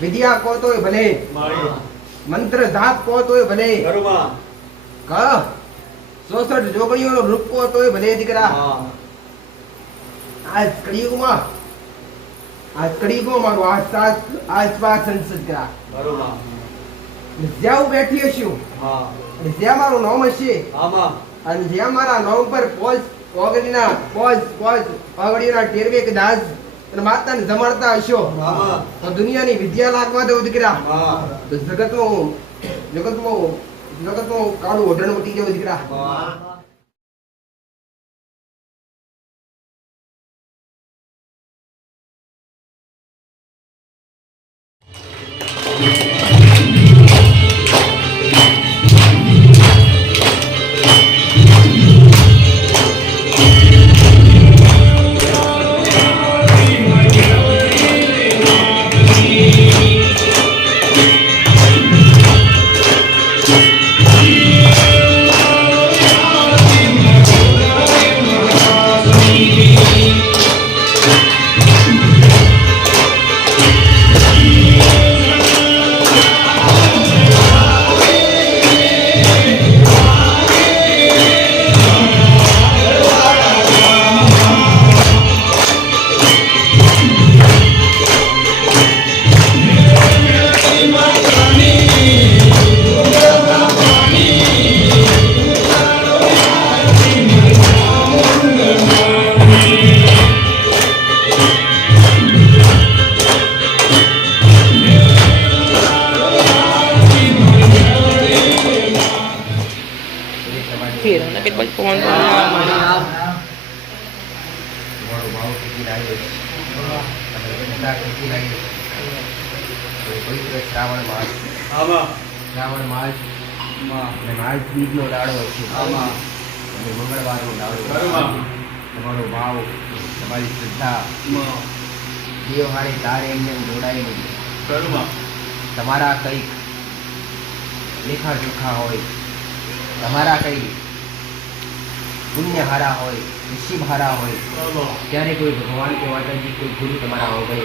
વિદ્યા કહો તોય ભલે, મંત્ર જાપ કહો તોય ભલે, કહ 66 જોગણીઓનો રૂપ કહો તોય ભલે દીકરા. આજ કળિયુગમાં મારું આસપાસ સંસદ કરા જ્યાં હું બેઠી હશું જ્યાં મારું નામ હશે અને જ્યાં મારા નામ પર ઓગળીના ટેરવે કદાચ અને માતાને જમાડતા હશો તો દુનિયાની વિદ્યા લાગવા દઉં દીકરા. તો જગતમાં કાળું ઓઢણ મટી જવું દીકરા. શ્રાવણ માસ માસ બીજનો દાડો છે અને મંગળવારનો દાડો. તમારો ભાવ તમારી શ્રદ્ધા દેવહારી તારે એમને જોડાઈ નથી. તમારા કંઈક લેખા જોખા હોય, તમારા કંઈ પુણ્ય હારા હોય, નસીબ હારા હોય ત્યારે કોઈ ભગવાન કે માતાજી કોઈ ગુરુ તમારા હોવે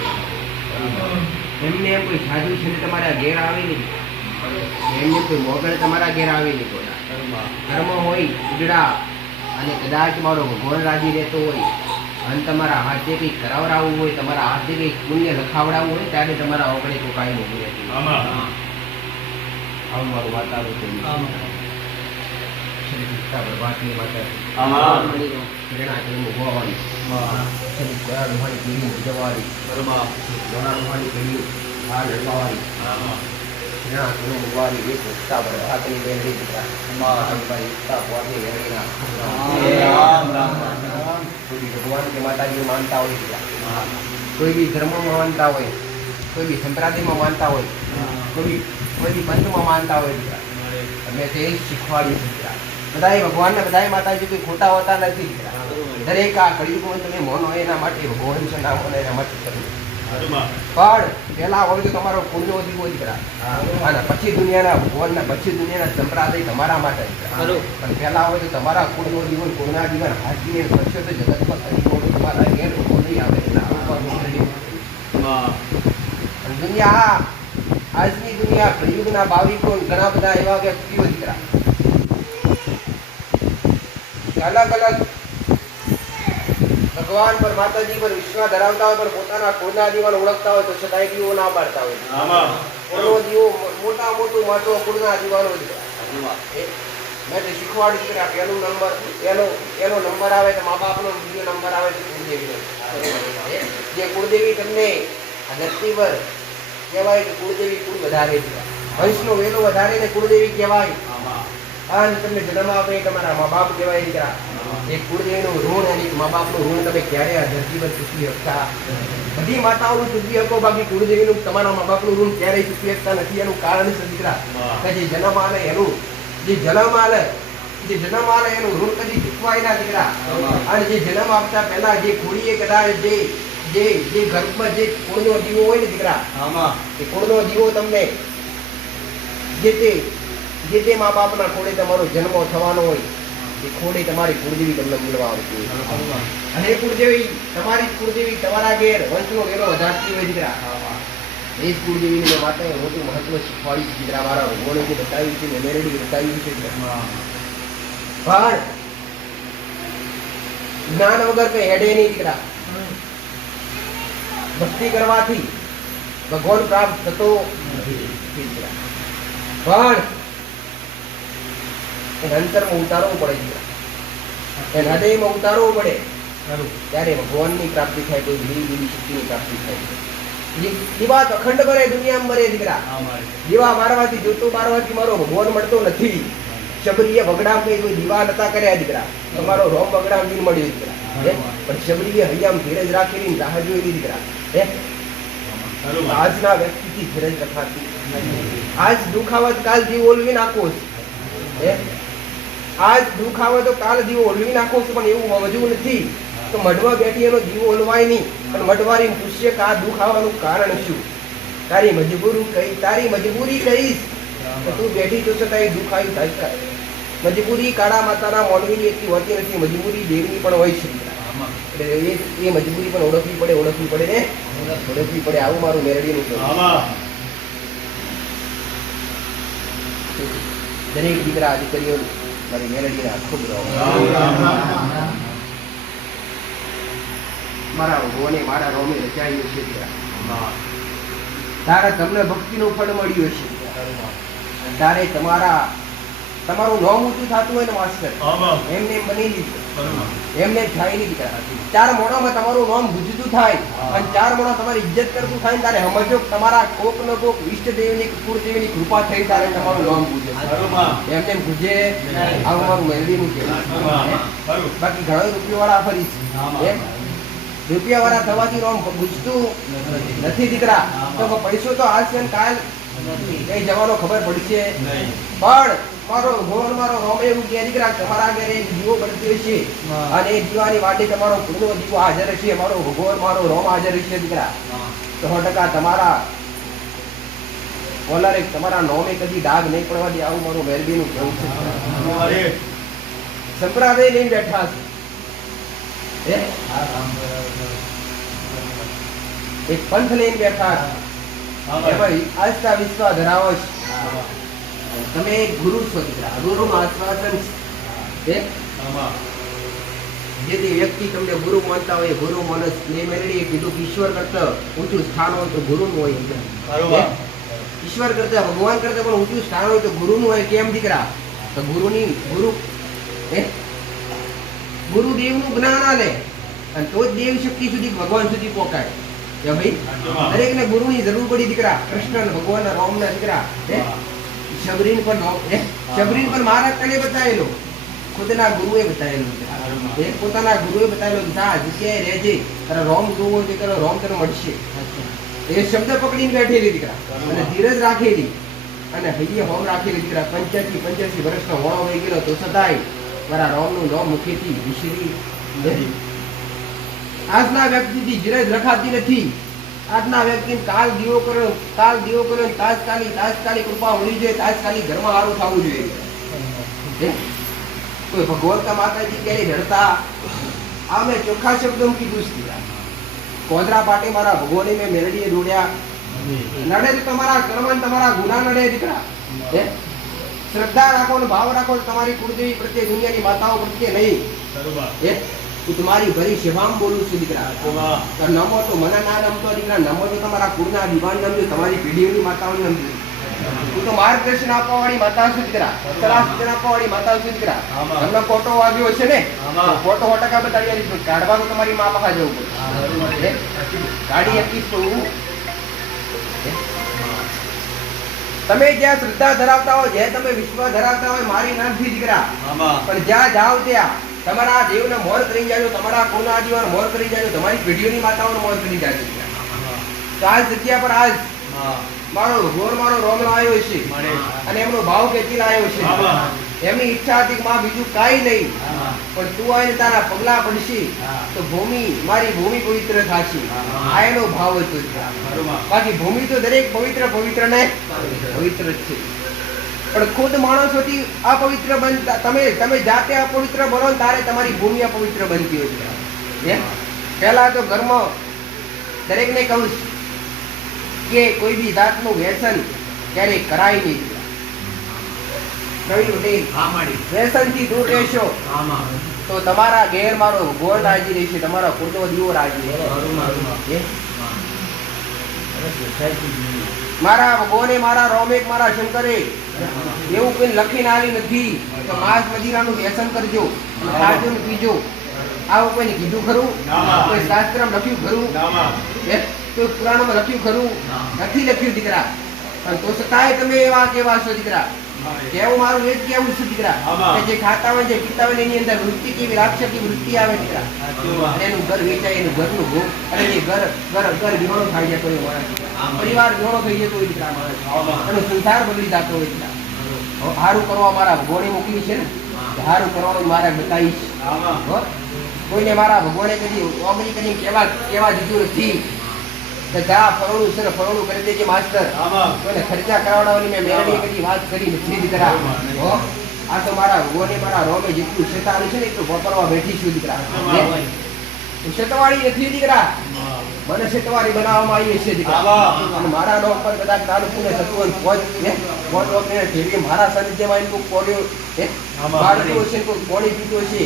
એમને એમ કોઈ સાધુ છે તમારા ઘેર આવે નહીં, એમને કોઈ મોગલ તમારા ઘેર આવે નહીં. કર્મ હોય ઉજળા અને કદાચ મારો ભગવાન રાજી રહેતો હોય અને તમારા હાથે કંઈક કરાવડાવવું હોય, તમારા હાથે કંઈક પુણ્ય લખાવડાવવું હોય ત્યારે તમારા ઓગળે તો કાંઈ નહીં રહેતું. આવું મારું વાતાવરણ પ્રભાતની માતા પ્રેરણા કરીને ઉભવાની ઘોડા રૂહાની પીડી ઉજવવાની, ઘોડા રૂહાની પીડી આ લડવાની પ્રેરણા કરીને ઉભવાની એક વસ્તા પ્રભાતની બેનરી દીકરા એકતા પહોંચી વેણીના કોઈ ભગવાન કે માતાજી માનતા હોય દીકરા, કોઈ બી ધર્મમાં માનતા હોય, કોઈ બી સંપ્રદાયમાં માનતા હોય, કોઈ બી પંથમાં માનતા હોય દીકરા, અમે તે શીખવાડ્યું દીકરા. બધાએ ભગવાનને બધાએ માતાજી કોઈ ખોટા હોતા નથી દીકરા. દરેક આ કળિયુગમાં તમે મોનો એના માટે ભગવાન છે, ના મોનો એના માટે કરવું. પણ પેલા હોય તો તમારો પુણ્યો દીવો દીકરા અને પછી દુનિયાના ભગવાનના પછી દુનિયાના સંપ્રદાય તમારા માટે પણ પેલા હોય તો તમારા કુળનો જીવન કુળના જીવન હાથીને કરશો તો જગતમાં કઈ તમારા ઘેર લોકો નહીં આવે. દુનિયા આજની દુનિયા કળિયુગના ભાવિકો ઘણા બધા એવા વ્યક્તિઓ દીકરા અલગ અલગ ભગવાન પર માતાજી પર વિશ્વાસ ધરાવતા હોય પણ પોતાના કુળના દીવાને ઓળખતા હોય તો છતાંય દીવો ના પાડતા હોય. કુળનો દીવો મોટો કુળના દીવાનો મેં તો શીખવાડ્યું દીકરા પેલો નંબર આવે તો મા બાપનો બીજો નંબર આવે તો કુળદેવીનો. જે કુળદેવી તમને આ ધરતી પર કહેવાય કે કુળદેવી કુળ વધારે છે, વંશનો વેલો વધારે ને કુળદેવી કહેવાય. અને તમને જન્મ આપે તમારા મા બાપ કહેવાય દીકરા. એક કુળદેવીનું ઋણ અને મા બાપનું ઋણ તમે ક્યારે આ ધરતી પર ચૂકવી શકતા. બધી માતાઓનું ચૂકવી શકો, બાકી કુળદેવીનું તમારા મા બાપનું ઋણ ક્યારેય ચૂકવી શકતા નથી. એનું કારણ છે દીકરા કે જે જન્મ આલે એનું ઋણ કદી ચૂકવાય ના દીકરા. અને જે જન્મ આપતા પહેલા જે કુળીએ કદાચ જે ગર્ભમાં જે કુળનો દીવો હોય ને દીકરા, એ કુળનો દીવો તમને જે તે મા બાપના ખોડે તમારો જન્મ થવાનો હોય એ ખોડે તમારી કુળદેવી તમને બોલવા આવતી હોય. અને એ કુળદેવી તમારી કુળદેવી તમારા ઘેર વંશનો વેલો વધારતી હોય દીકરા. એ જ કુળદેવીની માતાએ મોટું મહત્વ શીખવાડ્યું છે દીકરા. મારા ભગવાને જે બતાવ્યું છે ને મેલેડી બતાવ્યું છે પણ જ્ઞાન વગર કઈ હેડે નહીં દીકરા. ભક્તિ કરવાથી ભગવાન પ્રાપ્ત થતો નથી દીકરા. પણ એને અંતરમાં ઉતારવું પડે દીકરા, એને હૃદયમાં ઉતારવું પડે ત્યારે ભગવાનની પ્રાપ્તિ થાય, કોઈ દેવી શક્તિની પ્રાપ્તિ થાય. દીવા તો અખંડ બને, દુનિયામાં મરે દીકરા. દીવા મારવાથી, જોતો મારવાથી મારો ભગવાન મળતો નથી. શબરીએ વગડામ કઈ કોઈ દીવા નતા કર્યા દીકરા, તમારો રોમ વગડામ દિન મળ્યો દીકરા. પણ શબરીએ હૈયામ ધીરજ રાખેલી રાહ જોયેલી દીકરા. આજના વ્યક્તિથી ધીરજ રખાતી. આજ દુખાવત કાલ જીવ ઓલવી નાખો છે. આજ દુખાવે તો કાલ દીવો ઓલવી નાખો છો, પણ એવું વધુ નથી તો મઢવા બેઠી એનો દીવો ઓલવાય નહીં. પણ મઢવારી પૂછશે કે આ દુઃખ આવવાનું કારણ શું? તારી મજબૂરી કહીશ તો તું બેઠી તો છતાં દુઃખ આવ્યું થાય. મજબૂરી કાળા માતાના મોલવીની એટલી હોતી નથી, મજબૂરી દેવની પણ હોય છે. એટલે એ મજબૂરી પણ ઓળખવી પડે ને ઓળખવી પડે. આવું મારું મેરડીનું છે. દરેક દીકરા દીકરીઓ મારી મેરડીના ખૂબ મારા ભગવાને મારા રોમે રચાયું છે દીકરા. તારે તમને ભક્તિનું ફળ મળ્યું છે. તારે તમારું નામ ઊંચું થતું હોય ને માસ્ટર, એમને બની લીધું, એમને થાય નહીં દીકરા. ચાર મોણામાં તમારું નામ ગુજતું થાય અને ચાર મોણા તમારી ઇજ્જત કરતું થાય, તારે સમજો તમારા કોક ન કોક ઈષ્ટદેવની કુળદેવીની કૃપા થઈ તારે તમારું નામ ગુજે. એમને ગુજે આવું મારું મેળવીનું કહેવાય. બાકી ઘણા રૂપિયા વાળા ફરી રૂપિયા વાળા થવાથી નામ ગુજતું નથી દીકરા. તો પૈસો તો હાલશે ને કાલ કઈ જવાનો ખબર પડશે. પણ મારો રોમ એવું કે દીકરા તમારા ઘરે એક દીવો બનતો છે અને એ દીવાની વાટે તમારો પૂરો દીવો હાજર છે, મારો ભગવાન મારો રોમ હાજર છે દીકરા. તો 100% તમારા ઓલારે તમારા નોમે કદી ડાઘ નહીં પડવા દે. આવું મારું મહેરબીનું કહેવું છે. સંપ્રદાય લઈને બેઠા છે, એક પંથ લઈને બેઠા છે. એમાં આસ્થા વિશ્વાસ ધરાવો છે. તમે ગુરુ છો દીકરા. ગુરુનું આશ્વાસન છે. જે વ્યક્તિ તમને ગુરુ માનતા હોય ગુરુ માનસ ને મેળવીએ કીધું કે ઈશ્વર કરતા ઊંચું સ્થાન હોય તો ગુરુનું હોય. ઈશ્વર કરતા ભગવાન કરતા પણ ઊંચું સ્થાન હોય તો ગુરુનું હોય. કેમ દીકરા? તો ગુરુદેવનું જ્ઞાન આલે અને તો જ દેવ શક્તિ સુધી ભગવાન સુધી પહોંચાય. ભાઈ દરેક ને ગુરુ ની જરૂર પડી દીકરા. કૃષ્ણ ભગવાન રામ ના દીકરા શબરીન પણ મહારાજ તને બતાવેલો, ખુદના ગુરુએ બતાવેલું, પોતાના ગુરુએ બતાવેલું આ જગ્યાએ રહેજે, તારા રોમ જોવો છે તારો રોમ તને મળશે. એ શબ્દ પકડીને બેઠેલી દીકરા અને ધીરજ રાખેલી અને હૈયે હોમ રાખેલી દીકરા. 85 વર્ષનો હોળો વહી ગયેલો તો છતાંય મારા રોમનું નામ મુખેથી વિસરી. આજના વ્યક્તિથી ધીરજ રખાતી નથી. આજના વ્યક્તિને કાલ દીવો કર્યો તાત્કાલિક કૃપા હોવી જોઈએ, તાત્કાલિક ઘરમાં સારું થવું જોઈએ. કોઈ ભગવંત માતાજી ક્યારે રડતા આ મેં ચોખ્ખા શબ્દોમાં કીધું છે. કોદરા પાટે મારા ભગવાને મેં મેરડીએ દોડ્યા. નડે તો તમારા કર્મ તમારા ગુના નડે દીકરા. શ્રદ્ધા રાખો ને ભાવ રાખો તમારી કુળદેવી પ્રત્યે, દુનિયાની માતાઓ પ્રત્યે નહીં. હું તમારી ભરી સેવામાં બોલું છું દીકરા. નમો તો મને ના નમતો દીકરા, નમો તો તમારા કુળના દિવાન નમજો, તમારી પેઢીઓની માતાઓને નમજો. તું તો માર્ગદર્શન આપવા વાળી માતા છું દીકરા, સલાહ સૂચન આપવા વાળી માતા છું દીકરા. તમને ફોટો આવ્યો છે ને, ફોટો 100% બતાવી કાઢવા તો તમારી મા પાસે જવું પડે. ગાડી આપીશ તો તમે જ્યાં શ્રદ્ધા ધરાવતા હોય, જ્યાં તમે વિશ્વાસ ધરાવતા હોય, મારી નામથી દીકરા, પણ જ્યાં જાઓ ત્યાં તમારા દેવને મોર કરી જાજો, તમારા કોના આદિવાન મોર કરી જાજો, તમારી પેઢીઓની માતાઓને મોર કરી જાજો. તો આ જગ્યા પર આજ મારો રોમ આવ્યો છે અને એમનો ભાવ ખેંચી લાવ્યો છે. એમની ઈચ્છા હતી કે માં બીજું કાંઈ નહીં, પણ તું આવીને તારા પગલા પડશે તો મારી ભૂમિ પવિત્ર થશે. આ એનો ભાવ હતો. બાકી ભૂમિ તો દરેક પવિત્ર ને પવિત્ર જ છે, પણ ખુદ માણસોથી અપવિત્ર બનતા તમે જાતે અપવિત્ર બનો તારે તમારી ભૂમિ અપવિત્ર બનતી હોય. પહેલા તો ઘરમાં દરેકને કહું કે કોઈ બી જાતનું વ્યસન ક્યારેય કરાય નહીં. વ્યસનથી દૂર રહેશો તો તમારા ઘેર મારો ભગવાન રાજી રહેશે, તમારો કુળનો દીવો રાજી રહેશે. મારા ભગવાને મારા રોમેક મારા શંકરે એવું કોઈ લખીને આવી નથી તો માંસ મદિરાનું વ્યસન કરજો, ખાજો ને પીજો. આવું કોઈને કીધું ખરું? કોઈ શાસ્ત્રમાં લખ્યું ખરું? કોઈ પુરાણમાં લખ્યું ખરું? નથી લખ્યું દીકરા. પણ તો છતાંય તમે એવા કેવા છો દીકરા. કેવું મારું એ જ કેવું છે દીકરા કે જે ખાતા હોય જે પીતા હોય એની અંદર વૃત્તિ કેવી રાક્ષસી વૃત્તિ આવે દીકરા. અને એનું ઘર વેચાય, એનું ઘરનું ભોગ, અને એ ઘર વિહોણો થઈ જતો હોય માણસ, પરિવાર વિહોણો થઈ જતો હોય દીકરા માણસ, એનો સંસાર બગડી જતો હોય દીકરા. હારું કરવા મારા ભગવાને મોકલી છે ને, હારું કરવાનું મારા બતાવીશ. કોઈને મારા ભગવાને કદી ઓગળી કરી કેવા દીધું નથી કે જા ફરોડું છે ફરોડું કરી દેજે માસ્ટર. કોઈને ખર્ચા કરાવડાવવાની મેં મેરડીએ કદી વાત કરી નથી દીકરા. આ તો મારા ભગવાને મારા રોમે જેટલું શેતાળું છે ને એટલું વાપરવા બેઠી છું દીકરા. શેતવાળી નથી દીકરા, મને શેતવાળી બનાવવામાં આવી છે દીકરા. અને મારા નામ પર કદાચ તાલુકુને થતું હોય મારા સાનિધ્યમાં એનું કોર્યો બાળકો છે, કોઈ કોણી પીતો છે.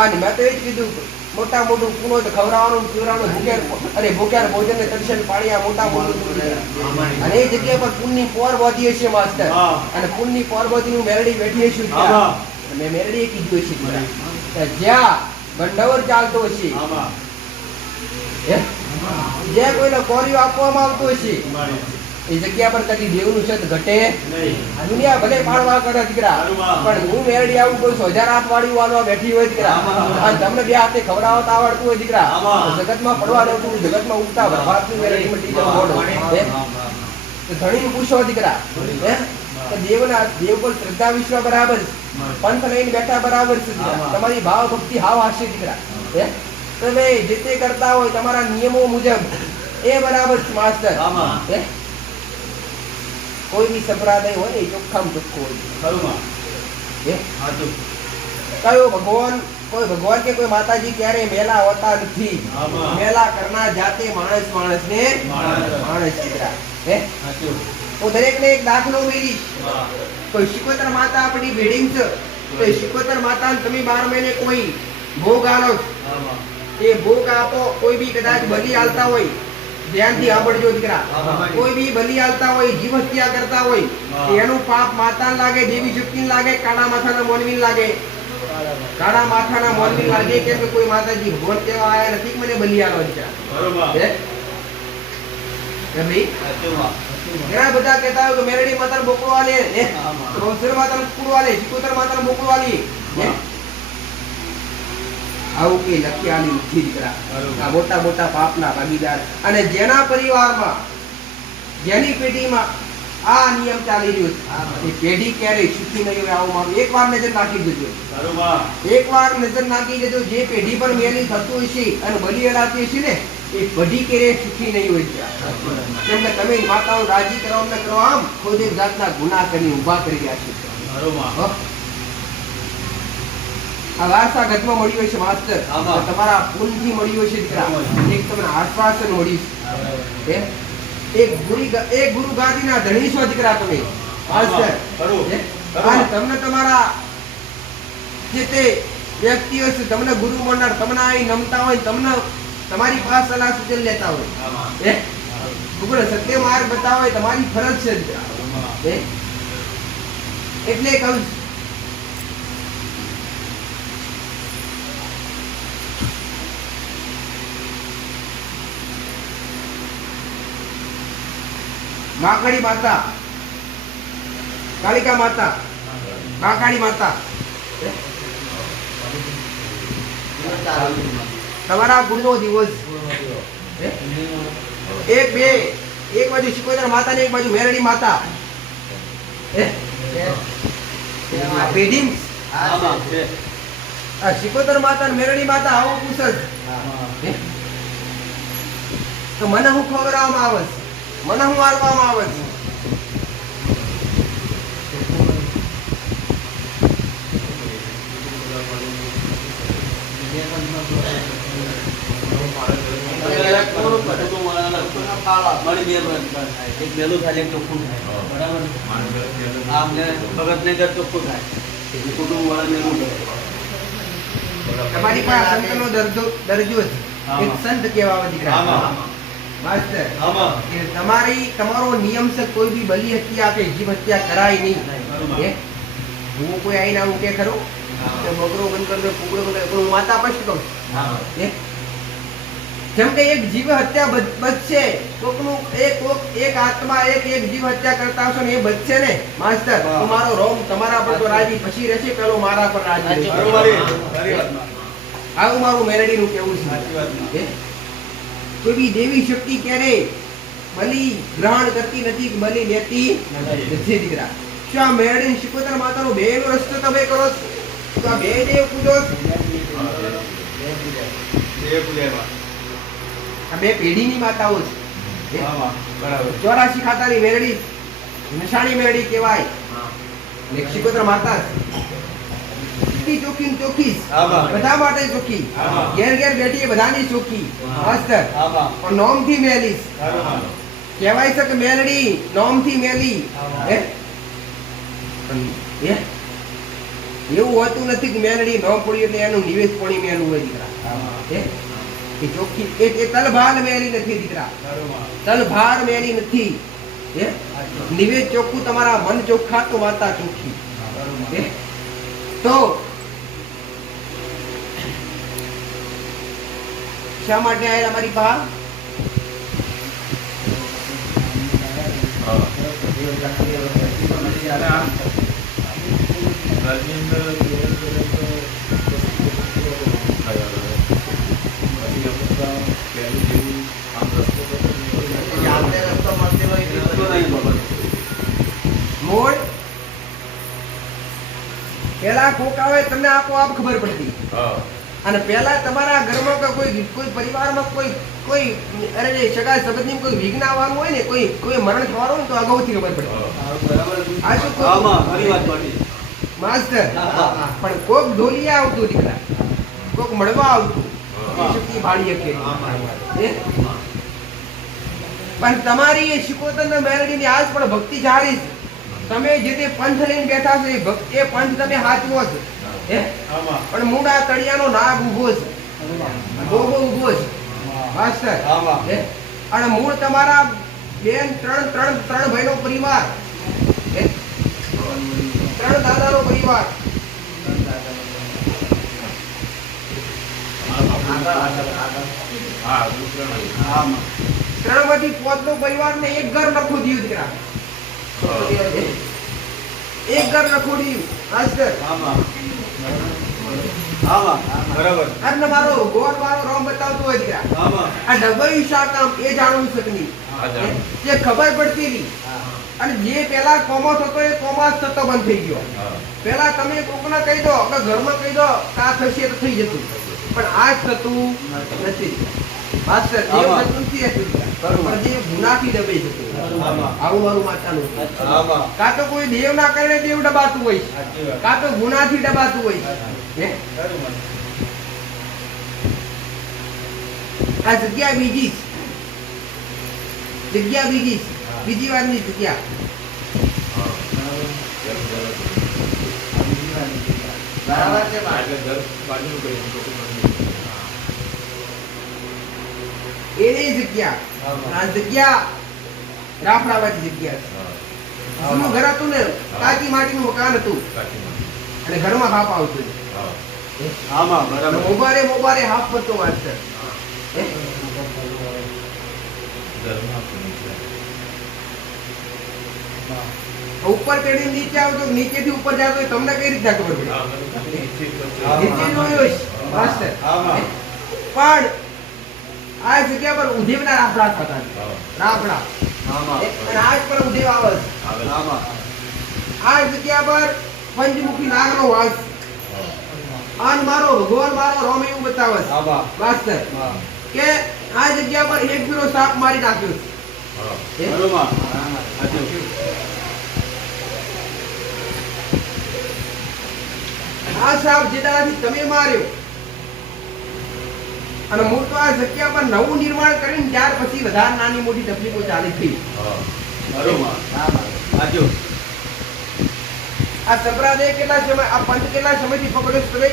અને મેં તો એ જ કીધું મોટા મોટું કુનો ખવડાવવાનું પીવડાવવાનું ભૂખ્યાર ભોજન ને દર્શન પાણી આ મોટા મોટું. અને એ જગ્યા પર પુણ્યની પોર બોધી છે માસ્ટર, અને પુણ્યની પોર બોધી હું મેરડી બેઠી છું. મેં મેરડીએ કીધું છે જ્યાં ગંડવર ચાલતો હશે, જે કોઈને કોરિયો આપવામાં આવતો હશે એ જગ્યા પર કદી દેવનું શબ્દ ઘટે. દુનિયા ભલે પાડવા કરે દીકરા, પણ હું મેરડી આવું કોઈ 1000 હાથ વાળી વાળવા બેઠી હોય દીકરા, અને તમને બે હાથે ખવડાવતા આવડતું હોય દીકરા, જગતમાં પડવા દેવું, જગતમાં ઉગતા ભરવાતની મેરડી મટી જવું. ધણીને પૂછો દીકરા, દેવ પર શ્રદ્ધા વિશ્વ બરાબર, પંથ લઈને બેઠા બરાબર છે, તમારી ભાવ ભક્તિ હાવ હશે દીકરા. તમે જે તે કરતા હોય તમારા નિયમો મુજબ એ બરાબર માસ્ટર. કોઈ બી સંપ્રદાય હોય ને ચોખ્ખામાં ચોખ્ખો હોય. કયો ભગવાન, કોઈ ભગવાન કે કોઈ માતાજી ક્યારે મેલા હોતા નથી. મેલા કરનાર જાતે માણસ ને માણસ દીકરા. હું દરેકને એક દાખલો મેળીશ. કોઈ શિકોતર માતા આપણી બિલ્ડિંગ છે, તો શિકોતર માતા તમે 12 મહિને કોઈ ભોગ આલો, એ ભોગ આપો. કોઈ બી કદાચ બલિ આલતા હોય, ધ્યાનથી સાંભળજો દીકરા, કોઈ બી બલિ આલતા હોય, જીવ હત્યા કરતા હોય, એનું પાપ માતા લાગે, દેવી શક્તિ લાગે, કાળા માથાના મોનવી લાગે. કાળા માથાના મોનવી લાગે કે કોઈ માતાજી ભગવાન કેવા આયા નથી મને બલિ આલો દીકરા. ઘણા બધા કહેતા હોય કે મેરડી માતાને બોકડો આલે, રોસર માતાને કુકડો આલે, શિકોતર માતાને બોકડો આલી. આવું કઈ લખી આલી નથી દીકરા. આ મોટા મોટા પાપના ભાગીદાર, અને જેના પરિવારમાં જેની પેઢીમાં આ નિયમ ચાલી રહ્યો છે એ પેઢી ક્યારેય સુખી નહીં હોય. આવું મારું એકવાર નજર નાખી દેજો, એકવાર નજર નાખી દેજો. જે પેઢી પર મેલી થતું હશે અને બલિ અડાતી હશે ને એ બધી ક્યારેય સુખી નહીં હોય. તેમને તમે માતાઓ રાજી કરો ને કરો, આમ ખુદ એક જાતના ગુનાહ કરી ઉભા કરી રહ્યા છે. આ વારસાગતમાં મળ્યું છે માસ્ટર, તમારા પુણ્યથી મળ્યું છે દીકરા. એક તમને આશ્વાસન મળ્યું છે. એક ગુરુ ગાદીના ધણી છો દીકરા તમે માસ્ટર. અને તમને તમારા જે તે વ્યક્તિઓ છે તમને ગુરુ મળનાર, તમને અહીં નમતા હોય, તમને તમારી પાસે સલાહ સૂચન લેતા હોય, સત્ય માર્ગ બતાવો હોય, તમારી ફરજ છે દીકરા. એટલે કહું માકાળી માતા, કાલિકા માતા, માકાળી માતા, તમારા ગુરુનો દિવસ. એક બાજુ શિકોતર માતા ને એક બાજુ મેરડી માતા. પેઢી શિકોતર માતા ને મેરડી માતા આવું પૂછે તો મને હું ખવડાવવામાં આવે છે, મને હું મારવામાં આવે છે. મળી બે થાય એક મેલું થાય એક ચોખ્ખું થાય બરાબર આમ ને ભગત ને ઘર ચોખ્ખું થાય કુટુંબ વાળા મેલું તમારી પાસે સંતનો દરજ્જો છે. એક સંત કહેવાવા દીકરા. માસ્ટર તમારો નિયમ છે કોઈ બી બલિ હત્યા કે જીવ હત્યા કરાય નહીં. હું કોઈ આઈને આવું કે ખરો કે બકરો બંધ કરી દો કુકડો બંધ કરી દો, હું માતા સ્પષ્ટ કહું. જેમ કે એક જીવ હત્યા બચશે, કોકનું એક આત્મા એક જીવ હત્યા કરતા હશો ને એ બચશે ને માસ્ટર, તમારો રોમ તમારા પર તો રાજી પછી રહેશે, પેલો મારા પર રાજી રહેશે. આવું મારું મેરડીનું કેવું છે. કોઈ બી દેવી શક્તિ ક્યારે બલિ ગ્રહણ કરતી નથી, બલિ લેતી નથી દીકરા. શું આ મેરડી શિકોતર માતાનો બે નો રસ્તો તમે કરો છો? તો આ બે દેવ પૂજો આ બે પેઢીની માતાઓ છે. 84 ખાતાની મેરડી નિશાની મેરડી કહેવાય. શિકોતર માતા ચોખ્ખી ચોખ્ખી બધા માટે ચોખ્ખી, ઘેર ઘેર બેઠી બધાની ચોખ્ખી માસ્ટર. પણ નોમ થી મેલી કહેવાય છે કે મેલડી નોમ થી મેલી. એવું હોતું નથી કે મેલડી નોમ પડી એટલે એનું નિવેશ પડી મેલું હોય દીકરા. એ ચોખ્ખી એ તલભાર મેલી નથી દીકરા, તલભાર મેલી નથી. નિવેશ ચોખ્ખું, તમારા મન ચોખ્ખા તો માતા ચોખ્ખી. તો શા માટે આયા અમારી પાસે? મોડ પેલા કોક આવે તમને આપોઆપ ખબર પડતી, અને પેલા તમારા ઘરમાં કોઈ પરિવારમાં કોઈ અરે સગા સંબંધી કોઈ વિઘ્ન આવવાનું હોય ને, કોઈ મરણ થવાનું હોય તો અગાઉથી ખબર પડે. આ શું માસ્ટર? પણ કોક ઢોલિયા આવતું દીકરા, કોક મળવા આવતું શક્તિ ભાળી શકે. પણ તમારી એ શિકોતરના મેલડીની આજ પણ ભક્તિ જાળી છે. તમે જે તે પંથ લઈને બેઠા છો એ પંથ તમે હાચવો છો. પણ મૂળા તળિયાનો નાગ ઉભો છે, ગોગો ઉભો છે માસ્ટર. અને મૂળ તમારા બેન ત્રણ ભાઈનો પરિવાર, ત્રણ દાદાનો પરિવાર, ત્રણ માંથી 5 નો પરિવાર ને એક ઘર નખું દીધું દીકરા. એક ઘર નખું દીધું માસ્ટર. બરાબર. મારો ગોળ વાળો રોમ બતાવતો હોય દીકરા. આ ડબઈ શાકામ એ જાણવું શકની જે ખબર પડતી હતી. અને જે પેલા કોમો થતો એ કોમા થતો બંધ થઈ ગયો. પેલા તમે કોકને કહી દો કે ઘરમાં કહી દો કા થશે તો થઈ જતું, પણ આજ થતું નથી માસ્ટર. દેવ નથી રહેતું, જે ગુનાથી દબાઈ જતું. આવું મારું માતાનું. કા તો કોઈ દેવ ના કારણે દેવ દબાતું હોય, કા તો ગુનાથી દબાતું હોય. આ જગ્યા બીજી બીજી વારની જગ્યા. બરાબર છે. એની જગ્યા આ જગ્યા રાફડાવાળી જગ્યા. જૂનું ઘર હતું ને, કાચી માટીનું મકાન હતું અને ઘરમાં હાપ આવતું. મોબારે હાફ પડતો માસ્ટર. ઉપર ચડી નીચે આવતો, નીચેથી ઉપર જતો તમને કઈ રીતના ખબર પડે? નીચે જોયું માસ્ટર. પણ આ જગ્યા પર ઉધેવના રાફડા થતા, રાફડા. આજ પર ઉધેવ આવે. આ જગ્યા પર પંચમુખી નાગનો વાસ. આન મારો ભગવાન મારો રોમ એવું બતાવે માસ્ટર કે આ જગ્યા પર એક ફેરો સાપ મારી નાખ્યો. આ સાપ જે દાડાથી તમે માર્યો અને હું તો આ જગ્યા પર નવું નિર્માણ કરીને ત્યાર પછી વધારે નાની મોટી તકલીફો ચાલી થઈ. બરોબર. આજો. આ સંપ્રદાય કેટલા સમય, આ પંથ કેટલા સમયથી પકડ્યો છે તમે?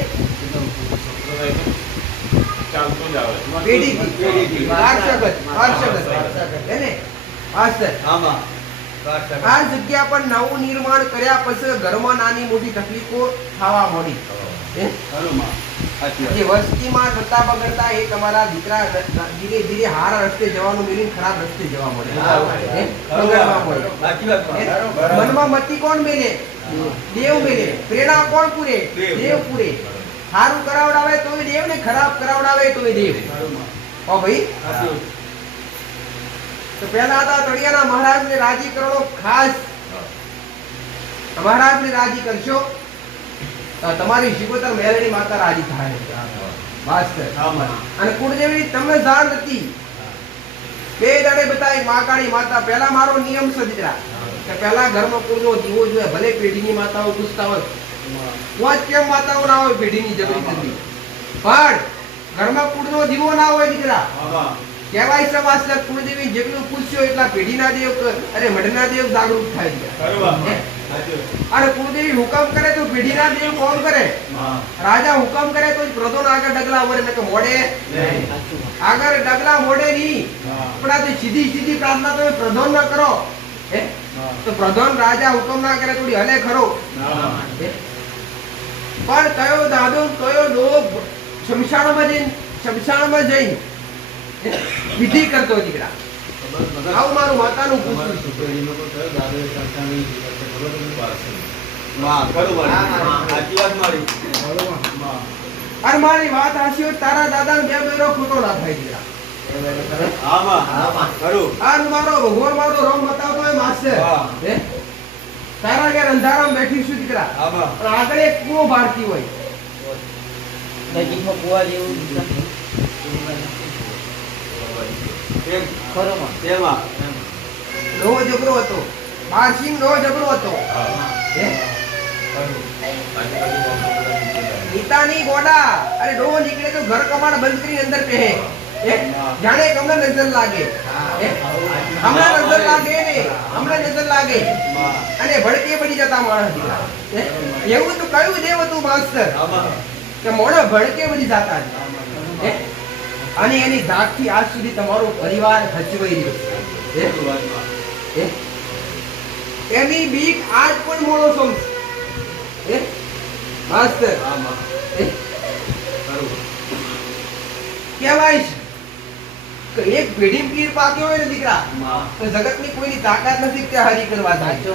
પેઢીથી. વારસાગત. હે ને? વારસાગત. આમાં. આ જગ્યા પર નવું નિર્માણ કર્યા પછી ઘરમાં નાની મોટી તકલીફો થવા માંડી. હે? બરોબર. જે વસ્તીમાં જતા બગડતા એ તમારા દીકરા ધીરે ધીરે હારા રસ્તે જવાનું મેળવીને ખરાબ રસ્તે જવા મળે. હે? બગડવા મળે. સાચી વાત. હે? મનમાં મતિ કોણ મેલે? દેવ મેલે. પ્રેરણા કોણ પૂરે? દેવ પૂરે. સારું કરાવડાવે તોય દેવ ને ખરાબ કરાવડાવે તોય દેવ. ઓ ભાઈ, તો પહેલા હતા તળિયાના મહારાજને રાજી કરવાનો ખાસ. મહારાજને રાજી કરશો તો તમારી શિકોતર મેલડી માતા રાજી થાય. વાસ્તવ. અને કુળદેવી તમને જાણ નથી. બે દાડે બતાવી મહાકાળી માતા. પહેલા મારો નિયમ છે દીકરા કે પહેલા ઘરમાં કુળનો દીવો જોઈએ. ભલે પેઢીની માતાઓ પૂછતા હોય હું કેમ માતાઓ ના હોય પેઢીની જબરી નથી, પણ ઘરમાં કુળનો દીવો ના હોય દીકરા. કહેવાય છે વાસ્તવ કુળદેવી જેટલું પૂછ્યો એટલા પેઢીના દેવ અરે મઢના દેવ જાગૃત થાય છે. અને કુળદેવી હુકમ કરે તો પેઢીના દેવ કોણ કરે? રાજા હુકમ કરે તો પ્રધાન આગળ ડગલા વળે, નકે મોડે આગળ ડગલા મોડે નહીં. પણ આ સીધી સીધી પ્રાર્થના તમે પ્રધાન ના કરો તો પ્રધાન રાજા હુકમ ના કરે થોડી હલે ખરો. પણ કયો દાદો કયો લોભ શમશાનમાં જઈને વિધિ કરતો દીકરા. આવું મારું માતાનું પૂછવું છે. અને મારી વાત હાસી હોય તારા દાદા બે બેરો ખોટો ના થાય દીકરા. મારો ભગવાન મારો રોમ બતાવતો હોય માસ્ટર. તારા ઘેર અંધારામાં બેઠી છું દીકરા. આગળ એક કુવો ભારતી હોય. નજીકમાં કુવા જેવું ડોહો જબરો હતો. બારસિંગ ડોહો જબરો હતો. નીતાની ગોડા અરે ડોહો નીકળે તો ઘર કમાડ બંધ કરી અંદર પહેરે. જાણે કે હમણાં નજર લાગે. હમણાં નજર લાગે ને હમણાં નજર લાગે અને ભડકે પડી જતા માણસ દીકરા. એવું તો કયું દેવ હતું માસ્ટર કે મોણો ભડકે બધી જાતા. અને એની ધાકથી આજ સુધી તમારો પરિવાર હચવાઈ રહ્યો. એની બીક આજ પણ મોળો સમજ માસ્ટર. કહેવાય છે કે એક પેઢી પીર પાક્યો હોય ને દીકરા તો જગતની કોઈની તાકાત નથી કે હરી કરવા થાય.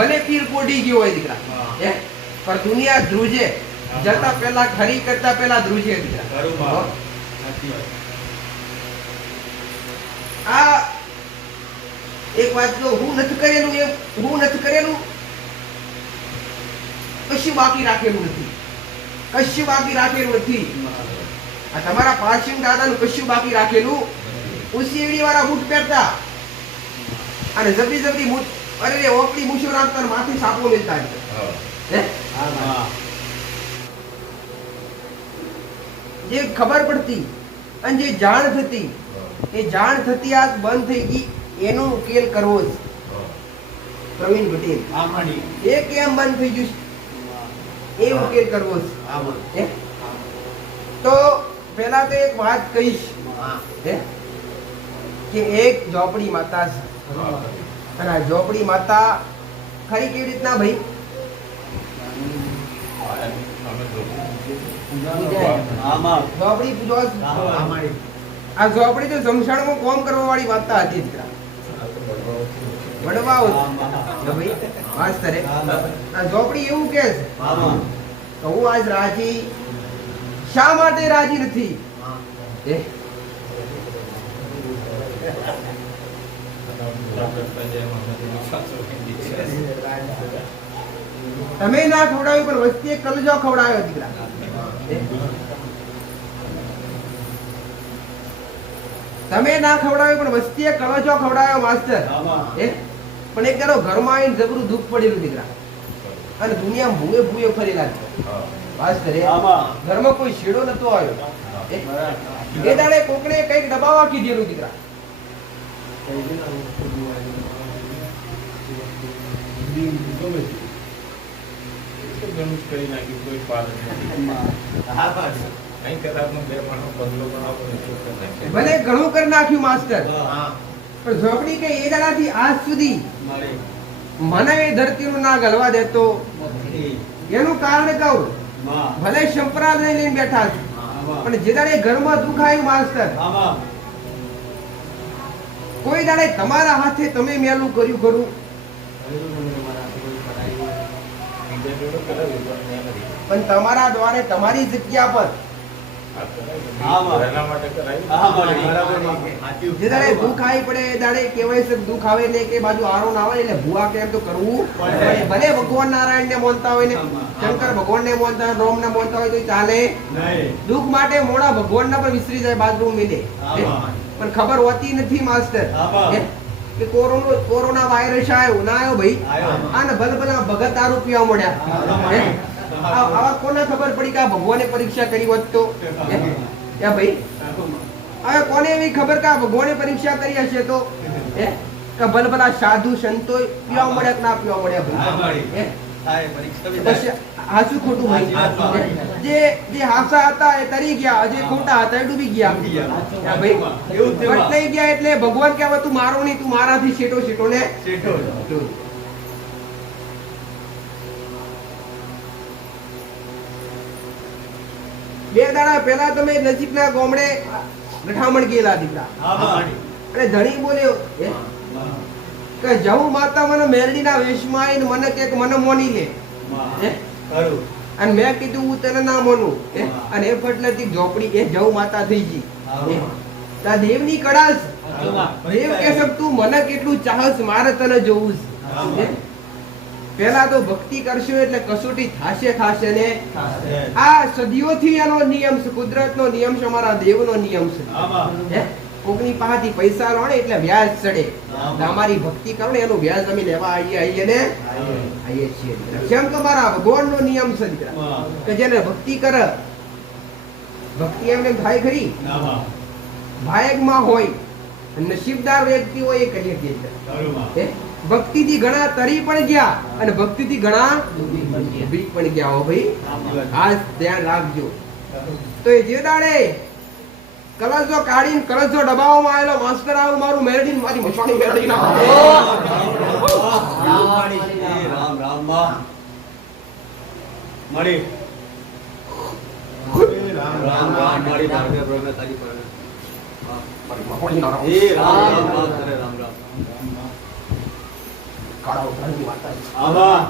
ભલે પીર કોડી ગયો હોય દીકરા પણ દુનિયા ધ્રુજે જતા પહેલા ખરી કરતા પહેલા ધ્રુજે દીકરા. આ એક વાત જો હું નથી કરેલું એ હું નથી કરેલું કશું બાકી રાખેલું નથી. કશું બાકી રાખેલું નથી. આ તમારા પારસિંગ દાદાનું કશું બાકી રાખેલું. ઉસીડી વાળા બૂટ પહેરતા અને જબરી જબરી બૂટ અરે ઓપડી મૂછો રાખતા માથે સાપો લેતા. જે ખબર પડતી અને જે જાણ થતી એ જાણ થતી આજ બંધ થઈ ગઈ. એનો ઉકેલ કરવો છે પ્રવીણ પટેલ. એ કેમ બંધ થઈ ગયું એ ઉકેલ કરવો છે. તો પેલા તો એક વાત કહીશ કે એક ઝોપડી માતા છે અને આ ઝોપડી માતા ખરી કેવી રીતના ભાઈ? ઝોપડી પૂજો. આ ઝોપડી તો જમશાણમાં કોમ કરવા વાળી માતા હતી દીકરા. વડવાઓ ભાઈ માસ્તરે આ ઝોપડી એવું કે છે તો હું આજ રાજી શા માટે રાજી નથી? તમે ના ખવડાવ્યું પણ વસ્તી કલજો ખવડાવ્યો દીકરા. તમે ના ખવડાવ્યું પણ વસ્તીએ કલજો ખવડાવ્યો માસ્ટર. પણ એક કરો ઘરમાં આવીને જબરું દુઃખ પડેલું દીકરા અને દુનિયા ભૂએ ભૂએ ફરેલા માસ્ટર. ઘરમાં કોઈ શેડો નતો આવ્યો એ દાડે કોકને કઈક દબાવવા કીધેલું દીકરા. ભલે ઘણું કરી નાખ્યું માસ્ટર, પણ ઝોપડી કે એ દાડાથી આજ સુધી મને એ ધરતીનું ના ગલવા દેતો. એનું કારણ કહું, ભલે સંપ્રદાય લઈને બેઠા છે, પણ જે દાડે ઘરમાં દુઃખ આવ્યું માસ્ટર, કોઈ દાડે તમારા હાથે તમે મેલું કર્યું ખરું? પણ તમારા દ્વારે તમારી જગ્યા પર જે દાડે દુઃખ આવી પડે એ દાડે કહેવાય છે દુઃખ આવે ને કે બાજુ આરો ના આવે એટલે ભૂવા કેમ તો કરવું પડે. ભલે ભગવાન નારાયણ ને માનતા હોય ને શંકર ભગવાન ને માનતા હોય, રોમ ને માનતા હોય તો ચાલે. દુઃખ માટે મોડા ભગવાન ના પણ વિસરી જાય, બાજુ મિલે. પણ ખબર હોતી નથી માસ્ટર કે કોરોના વાયરસ આવ્યો ના આવ્યો ભાઈ, આને ભલભલા ભગત દારૂ પીવા મળ્યા. આવા કોને ખબર પડી કે આ ભગવાને પરીક્ષા કરી હોત તો? ભાઈ હવે કોને એવી ખબર કે આ ભગવાને પરીક્ષા કરી હશે તો કે ભલભલા સાધુ સંતો પીવા મળ્યા કે ના પીવા મળ્યા ભાઈ? હાચું ખોટું ભાઈ? જે હાસા હતા એ તરી ગયા, જે ખોટા હતા એ ડૂબી ગયા ભાઈ. બદલાઈ ગયા એટલે ભગવાન કહેવાય તું મારો નહીં, તું મારાથી શેટો શેટો ને બે દાડા પહેલા તમે નજીકના ગામડે ગઠામણ ગયેલા દીકરા, અને ધણી બોલ્યો કે જવું માતા મને મેરડીના વેશમાં આવીને મને કે મને મોની લે. અને મેં કીધું હું તને ના માનું. અને એ ફટલેથી ઝોપડી એ જવ માતા થઈ ગઈ. તા દેવની કળાશ, દેવ કે તું મને કેટલું ચાહસ, મારે તને જોવું છે. પેલા તો ભક્તિ કરશો એટલે કસોટી થાશે ને. આ સદીઓથી એનો નિયમ છે, કુદરતનો નિયમ છે, અમારા દેવનો નિયમ છે. કોકની પાસેથી પૈસા લો ને એટલે વ્યાજ ચડે. અમારી ભક્તિ કરો ને એનું વ્યાજ અમે લેવા આવીએ છીએ. જેમ કે મારા ભગવાનનો નિયમ છે દીકરા કે જેને ભક્તિ કરે, ભક્તિ એમને થાય ખરી ભાયગમાં હોય, નસીબદાર વ્યક્તિ હોય એ કરીએ છીએ. ભક્તિ થી ઘણા તરી પણ ગયા અને ભક્તિ થી ઘણા ડૂબી પણ ગયા. હો ભાઈ, આજ ધ્યાન રાખજો. તો એ જે દાડે કલશો કાઢીને કલશો ડબાવવામાં આવેલો માસ્ટર આવું મારું મેરડીને મારી મસવાણી મેરડી ના રામ રામ માં મળી રામ રામ મળી ભાગે પ્રભુ તારી પર એ રામ રામ કરે રામ રામ કાળા ઉધારની વાત આવી. આવા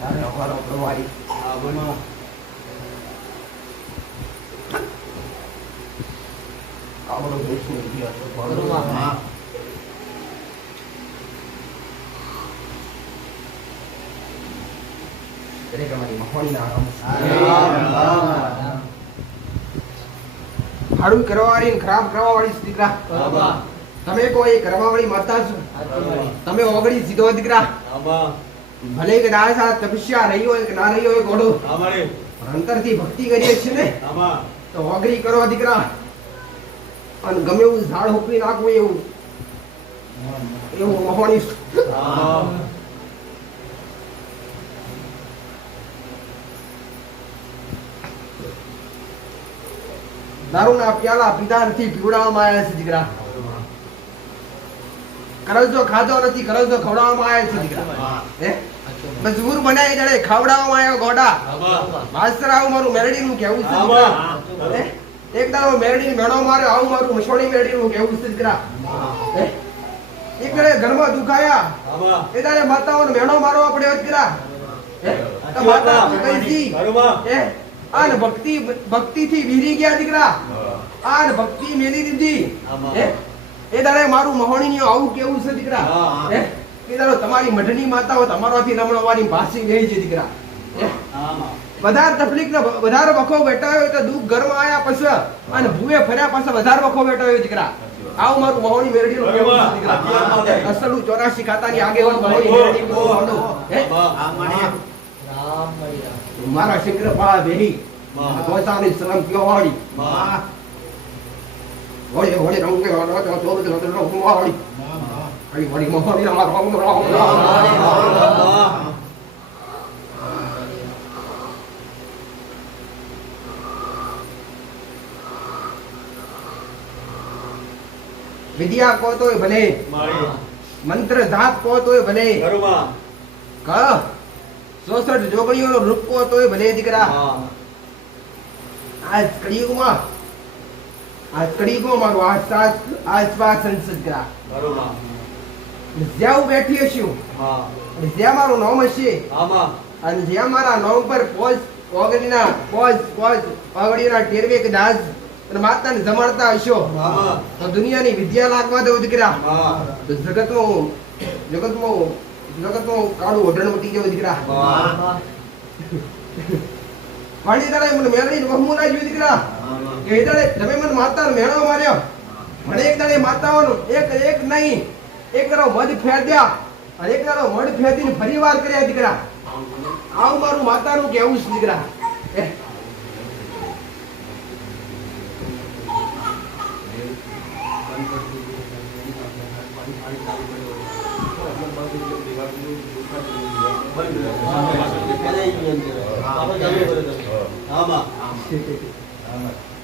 તારે અમારો પ્રવાહી આવનો આપણો દેશનો ઇતિહાસ ભણવામાં દરેક અમારી મહોનના હાડું કરવાવાળી ખરાબ કરવાવાળી દીકરા, તમે કોઈ કરવાવાળી માતા છો, તમે ઓગળી સીધો દીકરા. ભલે કે દાસ આ તપસ્યા રહી હોય કે ના રહી હોય ગોડો, અંતરથી ભક્તિ કરીએ છીએ ને તો ઓગળી કરો દીકરા. અને ગમે એવું ઝાડ હોપી નાખવું એવું મહોની. દારૂના પ્યાલા પીધાથી પીવડાવવામાં આવ્યા છે દીકરા. કરજો ખાધો નથી, કરજો ખવડાવવામાં આવ્યા છે દીકરા. મજબૂર બનાવી જડે ખવડાવવામાં આવ્યો ગોડા. માસ્ટર આવું મારું મેરડીનું કહેવું છે દીકરા. એક દાડો મેરડી મેણો મારે આવું મારું મસોડી મેરડીનું કહેવું છે દીકરા. એક દાડે ઘરમાં દુખાયા એ દાડે માતાઓને મેણો મારવા પડ્યો દીકરા. માતા કઈથી આને ભક્તિ થી વીરી ગયા દીકરા. આને ભક્તિ મેલી દીધી. એ દાડે મારું મહોણી આવું કેવું છે દીકરા. એ દાડો તમારી મઢની માતાઓ તમારાથી રમણવાની ભાસી ગઈ છે દીકરા. વધારે તકલીફ ને વધારે વખો બેઠાયો તો દુઃખ ઘરમાં આયા પછી અને ભૂએ ફર્યા પાછા વધારે વખો બેઠાયો દીકરા. આવું મારું મહોણી મેરડીનું કેવું છે દીકરા. અસલું 84 ખાતાની આગેવાન મહોણી મેરડી. મારા શંકર પાળા બેહી પોતાની સલામ કયો વાળી વળી વળી રંગે વાળા તો ચોર તો વાળી અરે વળી મોહરી રામ વિદ્યા કો તોય ભલે મંત્ર જાપ કો તોય ભલે ક 66 જોગણીઓનો રૂપ કો તોય ભલે દીકરા આજ કળિયુગમાં મારું આસપાસ સંસદ કરા જ્યાં હું બેઠી હશું જ્યાં મારું નામ હશે અને જ્યાં મારા નામ પર ઓગળીના ટેરવે કદાચ અને માતાને જમાડતા હશો તો દુનિયાની વિદ્યા લાગવા દઉં દીકરા તો જગતમાં કાળું ઓઢણ મટી જવું દીકરા પાણી તારે મને મેળવીને વહમું ના જોયું દીકરા કે એ દાડે તમે મને માતાનો મેળો માર્યો મને એક દાડે માતાઓનો એક નહીં એક દાડો મધ ફેંદ્યા અને એક દાડો મધ ફેંદીને ફરી વાર કર્યા દીકરા આવું મારું માતાનું કેવું છે દીકરા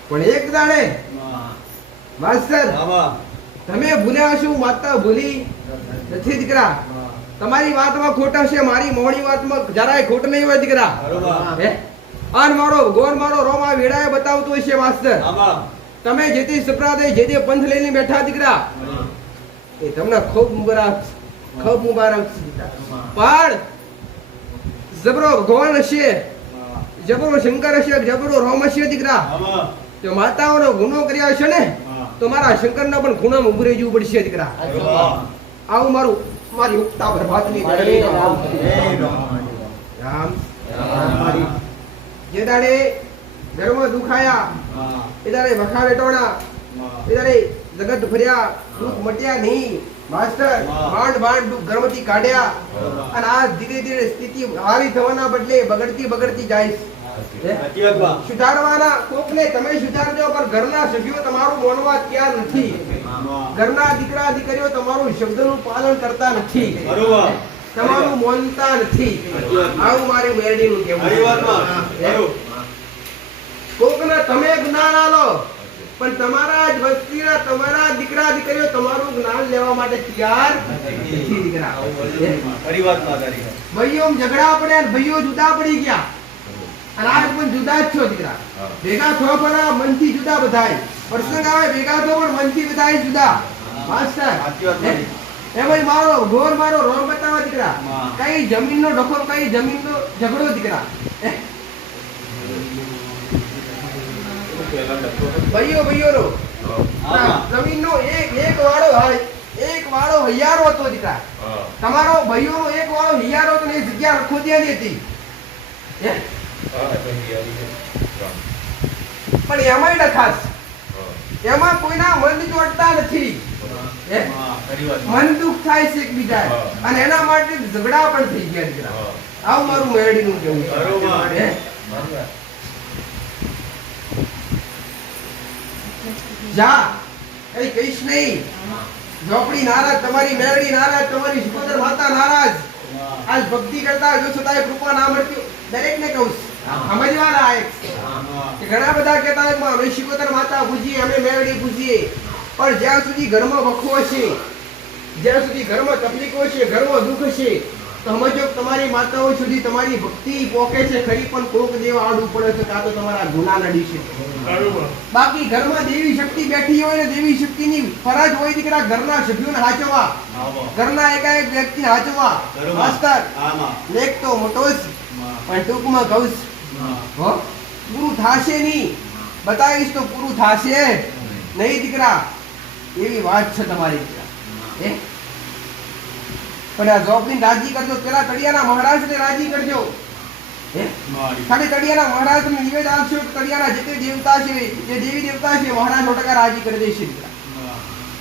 પણ એક દાડે માસ્ટર તમે ભૂલ્યા છો માતા ભૂલી નથી દીકરા તમારી વાતમાં ખોટ હશે મારી મોડી વાતમાં જરાય ખોટ નહીં હોય દીકરા આન મારો ગોર મારો રોમા વેડાએ બતાવતો હશે માસ્ટર તમે જે તે સંપ્રદાય જે તે પંથ લઈને બેઠા દીકરા એ તમને ખૂબ મુબારક પણ જબરો ભગવાન હશે જબરો શંકર હશે જબરો રોમ હશે દીકરા જો માતાઓનો ગુનો કર્યા છે ને તો મારા શંકરના પણ ખૂણામાં ઉભું રહેવું પડશે દીકરા આવું મારી ઉક્તા પ્રભાતની રામ જે દાડે ધર્મ દુખાયા એ દાડે વખા વેટોણા એ દાડે જગત ફર્યા દુઃખ મટ્યા નહીં માસ્ટર માંડ દુઃખ ઘરમાંથી કાઢ્યા અને આ ધીરે ધીરે સ્થિતિ હારી થવાના બદલે બગડતી જાય સુધારવાના કોકને તમે સુધારજો પણ ઘરના સભ્યો તમારું માનવા તૈયાર નથી ઘરના દીકરા દીકરીઓ તમારું શબ્દનું પાલન કરતા નથી તમારું માનતા નથી આવું મારી મેરડીનું કહેવું કોકને તમે જ્ઞાન આલો પણ તમારા જ વસ્તીના તમારા દીકરા દીકરીઓ તમારું જ્ઞાન લેવા માટે તૈયાર નથી દીકરા ભાઈઓ ઝઘડા પડ્યા અને ભાઈઓ જુદા પડી ગયા અને આજ પણ જુદા જ છો દીકરા ભેગા થો પણ મનથી જુદા બધાય પ્રસંગ આવે ભેગા થો પણ મનથી બધાય જુદા માસ્ટર એ ભાઈ મારો રોમ બતાવા દીકરા કઈ જમીનનો ડખો કઈ જમીનનો ઝઘડો દીકરા ભાઈઓ નો જમીનનો એક વાળો હૈયારો હતો દીકરા તમારો ભાઈઓનો એક વાળો હૈયારો હતો ને એ જગ્યા ખોદિયાની હતી પણ એમાંય ખાસ એમાં કોઈના મન જોડતા નથી મન દુઃખ થાય છે એકબીજા અને એના માટે ઝઘડા પણ થઈ ગયા દીકરા આવું મારું મેરડીનું કેવું છે જા કઈ કહીશ નહીં ઝોપડી નારાજ તમારી મેરડી નારાજ તમારી સુકોદર માતા નારાજ આજ ભક્તિ કરતા જો છતાંય કૃપા ના મળતી દરેક ને કહું સમજવાના આય કે ઘણા બધા કહેતા હોય અમે શિકોતર માતા પૂજીએ અમે મેરડી પૂજીએ પણ જ્યાં સુધી ઘરમાં વખો હશે જ્યાં સુધી ઘરમાં તકલીફો હશે ઘરમાં દુઃખ હશે તો સમજો તમારી માતાઓ સુધી તમારી ભક્તિ પોકે છે ખરી પણ કોક દેવ આડું પડે છે કાં તો તમારા ગુના નડી છે બાકી ઘરમાં દેવી શક્તિ બેઠી હોય ને દેવી શક્તિની ફરજ હોય દીકરા ઘરના સભ્યોને હાચવા ઘરના એકાએક વ્યક્તિને હાચવા માસ્ટર લેખ તો મોટો જ પણ ટૂંકમાં કહું પૂરું થાશે નહીં બતાવીશ તો પૂરું થાશે નહીં દીકરા એવી વાત છે તમારી દીકરા પણ આ જોબની રાજી કરજો પેલા તળિયાના મહારાજને રાજી કરજો ખાલી તળિયાના મહારાજને નિવેદ આપશો તળિયાના જે દેવતા છે જે દેવી દેવતા છે મહારાજ 100% રાજી કરી દેશે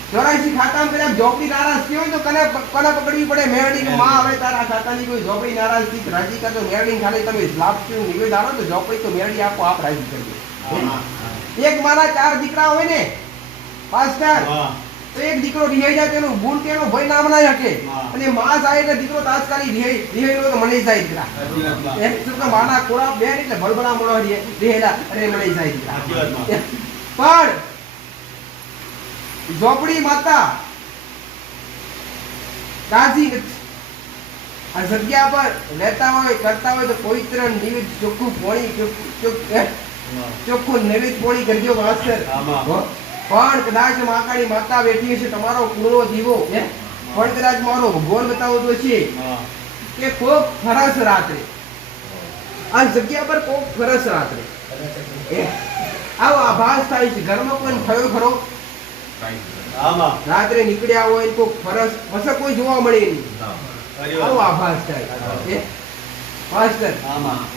84 ખાતામાં કદાચ ઝોપડી નારાજ થયો હોય તો કને પકડવી પડે મેરડી કે માં હવે તારા ખાતાની કોઈ ઝોપડી નારાજ થી રાજી કરતો મેરડી ખાલી તમે લાભ નિવેદ આવો તો ઝોપડી તો મેરડી આપો આપ રાજી કરજો એક મારા 4 દીકરા હોય ને પાસ્ટર તો એક દીકરો રિહાઈ જાય તેનો ગુણ કેનો ભય નામ ના શકે અને માં જાય એટલે દીકરો તાત્કાલિક રિહાઈ તો મને જાય દીકરા એક તો માના કોળા બે એટલે ભલભલા મોળો રિહેલા અને મને જાય દીકરા પણ ઝોપડી માતા રાજી આ જગ્યા પર રહેતા હોય કરતા હોય તો પવિત્ર નિવેદ ચોખ્ખું પોણી ચોખ્ખું નિવેદ પોણી કરજો માસ્ટર પણ કદાચ માકાની માતા બેઠી હશે તમારો કુળો દીવો પણ કદાચ મારો ભગવાન બતાવતો છે કે કોક ફરસ રાત્રે આ જગ્યા પર કોક ફરસ રાત્રે આવો આભાસ થાય છે ઘરમાં કોઈ થયો ખરો રાત્રે નીકળ્યા હોય કોક ફરસ વસે કોઈ જોવા મળે નહીં આવો આભાસ થાય માસ્ટર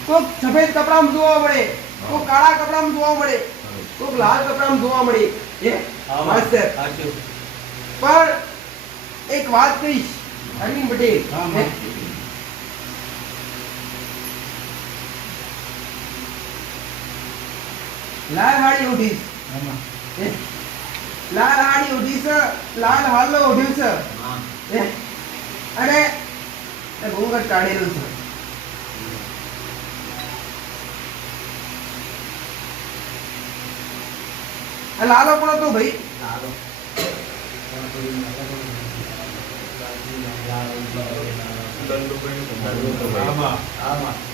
કોક સફેદ કપડામાં જોવા મળે કોક કાળા કપડામાં જોવા મળે કોક લાલ કપડામાં જોવા મળે માસ્ટર પણ એક વાત કહીશ અરવિંદ પટેલ લાલ હાડી ઉઠીશ લાલ હાડી ઉઠીશ લાલ હાલો ઉઠ્યું છે અને ઘૂંઘટ કાઢેલું છે લાલો પણ તો ભાઈ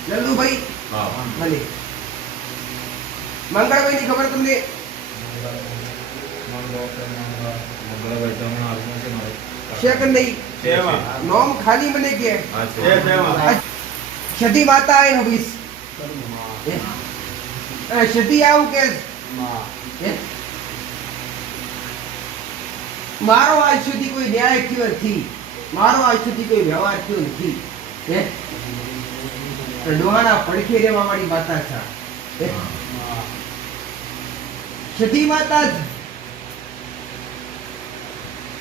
લલ્લુભાઈ ભલે મંગળભાઈ ની ખબર તમને સેકન્ડ નહીં નોમ ખાલી મને કે સતી માતા આય હબીસ સતી આવું કે મારો આજ સુધી કોઈ ન્યાય થયો નથી મારો આજ સુધી કોઈ વ્યવહાર થયો નથી ડોહાના પડખે રહેવા વાળી માતા છે સતી માતા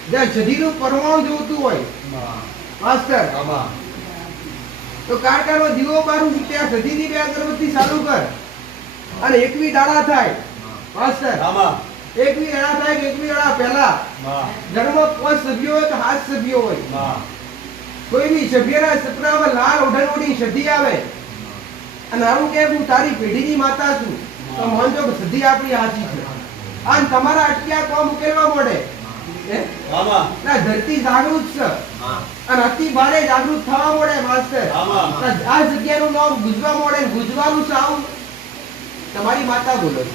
જ્યાં સતીનું પરમાણુ જોતું હોય માસ્ટર તો કારકાનો દીવો બારું છું ત્યાં સતીની બે અગરબત્તી ચાલુ કર અને 21 દાડા થાય માસ્ટર 21 દાડા થાય કે 21 દાડા પહેલા ઘરમાં 5 સભ્યો હોય કે 7 સભ્યો હોય કોઈ બી સભ્યના સપનામાં લાલ ઓઢણોની સદી આવે અને આવું કે હું તારી પેઢીની માતા છું તો માનજો કે સદી આપણી હાચી છે અને તમારા અટક્યા કામ ઉકેલવા મળે ના ધરતી જાગૃત છે અને અતિ ભારે જાગૃત થવા મળે માસ્ટર આ જગ્યાનું નામ ગુજવા મળે ગુજવાનું છે આવું તમારી માતા બોલો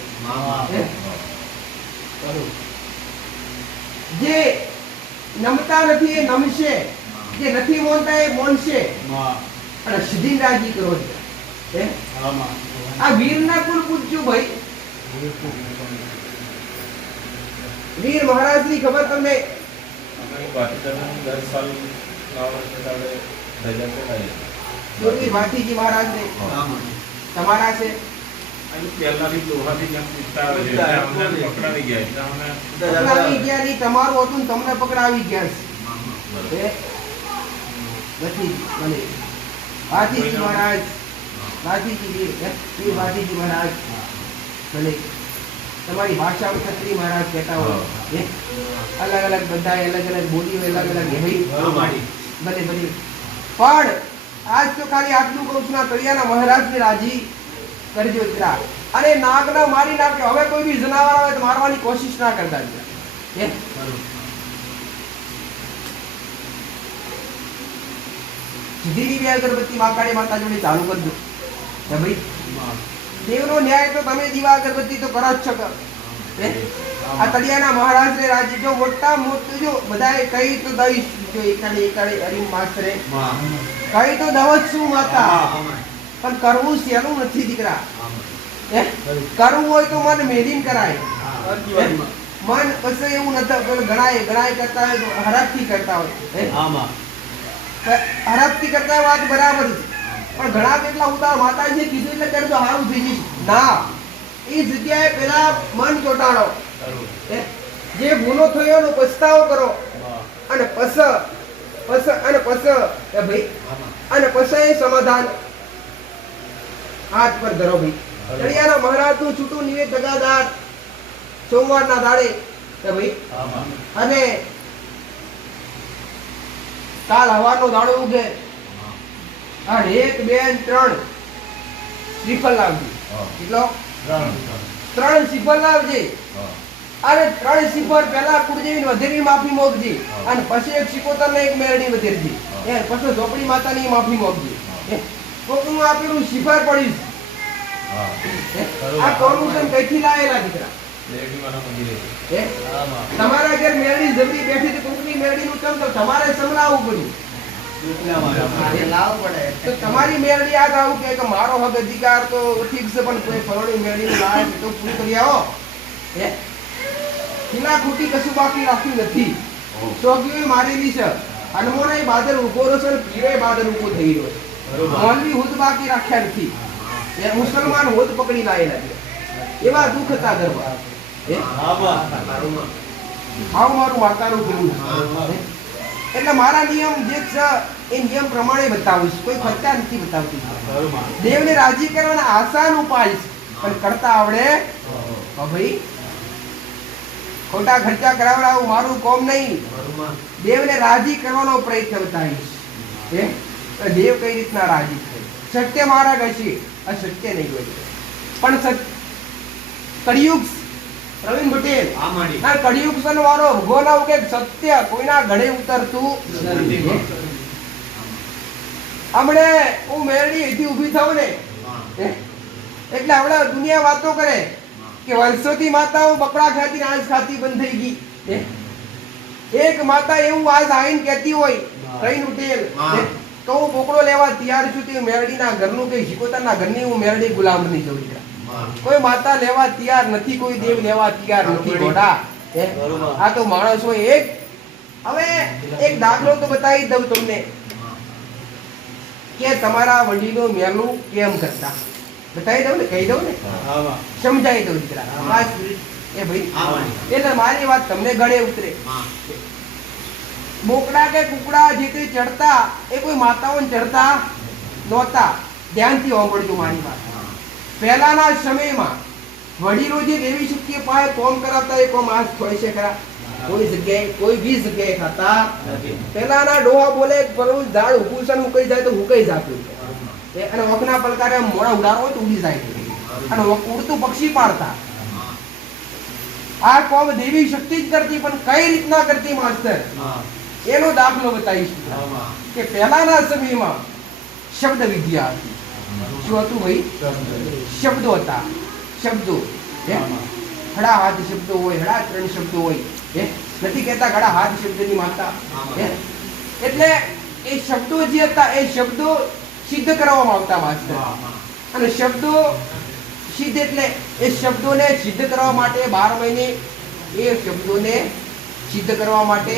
જે નમતા નથી એ નમશે જે નથી મોનતા એ મોનશે અને સિદ્ધિ રાજી કરો છે આ વીરના કુલ પૂછ્યું ભાઈ વીર મહારાજ ની ખબર તમને ભાતીજી મહારાજ ને તમારા છે પકડાવી ગયા નહીં તમારું હતું તમને પકડાવી ગયા છે ભાતીજી મહારાજ ભાતીજી મહારાજ ભલે તમારી ભાષામાં ખત્રી મહારાજ કહેતા હોય અલગ અલગ બધા અલગ અલગ બોલીઓ અલગ અલગ ભલે પણ આજ તો ખાલી આટલું કહું છું તળિયાના મહારાજને રાજી કરજો દીકરા અને નાગના મારી નાખજો હવે કોઈ બી જનાવર આવે તો મારવાની કોશિશ ના કરતા સીધી બે અગરબત્તી માકાળી માતા જોડે ચાલુ કરજો ભાઈ દેવનો ન્યાય તો તમે દીવા અગરબત્તી તો કરો જ છો આ તળિયાના મહારાજ ને રાજી જો મોટા મોટું જો બધાએ કઈ તો દઈશ જો એકાડે હરિમ માસ્તરે કઈ તો દવત શું માતા પણ કરવું સેલું નથી દીકરા કરવું હોય તો મન મેલીન કરાય મન પછી એવું નથી ગણાય કરતા હોય તો હરખથી કરતા હોય હરખથી કરતા વાત બરાબર છે પણ ઘણા કેટલા ઉતાર માતાજીએ કીધું એટલે કરજો હારું થઈ જશે ના એ જગ્યાએ પેલા મન ચોટાડો જે ભૂલો થયો એનો પસ્તાવો કરો અને પસ એ ભાઈ અને પછી સમાધાન હાથ પર ધરો ભાઈ. તળિયાના મહારાજનું છૂટું નિવેદ દગાદાર સોમવારના દાડે એ ભાઈ અને કાલ હવાનો દાડો ઉગે અને 1 2 3 શ્રીફળ લાવજો. કેટલો? 3 શ્રીફળ લાવજે અને 3 શ્રીફળ પહેલા કુળદેવી વધેરી માફી મોગજી અને પછી એક શિકોતર ને એક મેરડી વધેરજી એ પછી ઝોપડી માતાની માફી મોગજી. કોકનું આપેલું શ્રીફળ પડીશ આ કોર્પોરેશન કઈથી લાયેલા દીકરા? તમારા ઘેર મેરડી જબરી બેઠી હતી કોકની મેરડીનું ચમ તો તમારે સંભળાવવું પડ્યું. તો તમારી મેરડી યાદ આવું કે મારો હક અધિકાર તો ઠીક છે પણ કોઈ ફરોડી મેરડી લાય તો પૂરું કરી આવો. ખીલા ખૂટી કશું બાકી રાખ્યું નથી. ચોકીઓ મારેલી છે અનમોને બાદલ ઉભો રહ્યો છે પીરે બાદલ ઉભો થઈ રહ્યો છે. મોલવી હુદ બાકી રાખ્યા નથી. એ મુસલમાન હુદ પકડી લાયેલા છે. એવા દુઃખ હતા ઘરમાં. આવું મારું વાર્તાનું કેવું છે. એટલે મારા નિયમ જે છે એ નિયમ પ્રમાણે બતાવું છું. કોઈ ખર્ચા નથી બતાવતી. દેવને રાજી કરવાના આસાન ઉપાય છે પણ કરતા આવડે ભાઈ. ખોટા ખર્ચા કરાવડાવું મારું કોમ નહીં. દેવને રાજી કરવાનો પ્રયત્ન બતાવીશ. દેવ કઈ રીતના રાજી થાય? સત્ય માર્ગ હશે, અસત્ય નહીં હોય. પણ કળિયુગ પ્રવીણ પટેલ આ કળિયુગ સનવારો ભગવાન કે સત્ય કોઈના ગળે ઉતરતું નથી. હમણે હું મેરડી અહીંથી ઊભી થાઉં ને એટલે હમણાં દુનિયા વાતો કરે કે વર્ષોથી માતાઓ બકરા ખાતી આજ ખાતી બંધ થઈ ગઈ. એક માતા એવું આજ આવીને કહેતી હોય પ્રવીણ પટેલ તો હું બોકડો લેવા તૈયાર છું. તે મેરડીના ઘરનું કઈ શિકોતરના ઘરની હું મેરડી ગુલામ નહીં જઉં. કોઈ માતા લેવા તૈયાર નથી, કોઈ દેવ લેવા તૈયાર નથી. ઘોડા આ તો માણસ હોય. હવે એક દાખલો તો બતાવી દઉં તમને કે તમારા વડીલો મેલું કેમ કરતા. બતાવી દઉં ને, કહી દઉં ને, સમજાવી દઉં દીકરા. એ ભાઈ એટલે મારી વાત તમને ગળે ઉતરે. બોકડા કે કુકડા જે તે ચડતા એ કોઈ માતાઓને ચડતા નહોતા. ધ્યાનથી સાંભળજો મારી વાત. પહેલાના સમયમાં વડીલો જે દેવી શક્તિ પાસે કોમ કરાવતા એ કોમ આજ હોય છે ખરા? કોઈ જગ્યાએ કોઈ બી જગ્યાએ ખાતા પહેલાના ડોહા બોલે પેલું ઝાડ ઉકું છે ઉકાઈ જાય તો ઉકાઈ જાતું અને વખના પલકારે મોડા ઉડાડો તો ઉડી જાય અને ઉડતું પક્ષી પાડતા. આ કોમ દેવી શક્તિ જ કરતી પણ કઈ રીતના કરતી માસ્ટર એનો દાખલો બતાવીશું કે પહેલાના સમયમાં શબ્દ વિદ્યા હતી. શું હતું ભાઈ? શબ્દો હતા. શબ્દો હડા હાથ શબ્દો હોય, હડા 3 શબ્દો હોય. નથી કહેતા ઘડા હાથ શબ્દની માતા. એટલે એ શબ્દો જે હતા એ શબ્દો સિદ્ધ કરવામાં આવતા માસ્ટર. અને શબ્દો સિદ્ધ એટલે એ શબ્દોને સિદ્ધ કરવા માટે 12 મહિને એ શબ્દોને સિદ્ધ કરવા માટે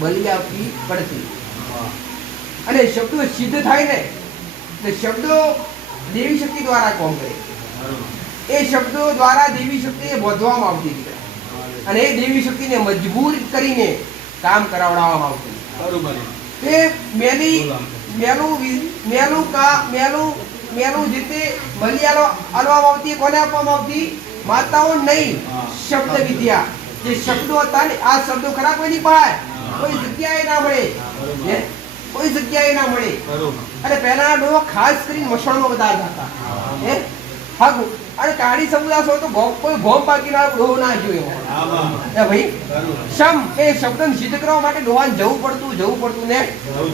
બલિ આપવી પડતી. અને શબ્દો સિદ્ધ થાય ને એટલે શબ્દો દેવી શક્તિ દ્વારા કામ કરે. એ શબ્દો દ્વારા દેવી શક્તિને બોધવામાં આવતી હતી અને એ દેવી શક્તિને મજબૂર કરીને કામ કરાવડાવવામાં આવતું. તે મેલું જીતે બલિ આલવામાં આવતી. કોને આપવામાં આવતી? માતાઓ નહીં. શબ્દ વિદ્યા જે શબ્દો હતા ને આ શબ્દો ખરા કોઈની પાસે કોઈ જગ્યાએ ના મળે. કોઈ જગ્યાએ ના મળે. અને પહેલા ડોહા ખાસ કરીને મસણમાં વધારે હતા. હાગુ અને કાળી સમુદાય હોય તો કોઈ ભોમ પાકીના ડોહો ના જોયો. ભાઈ શમ એ શબ્દને સિદ્ધ કરવા માટે ડોહાને જવું પડતું ને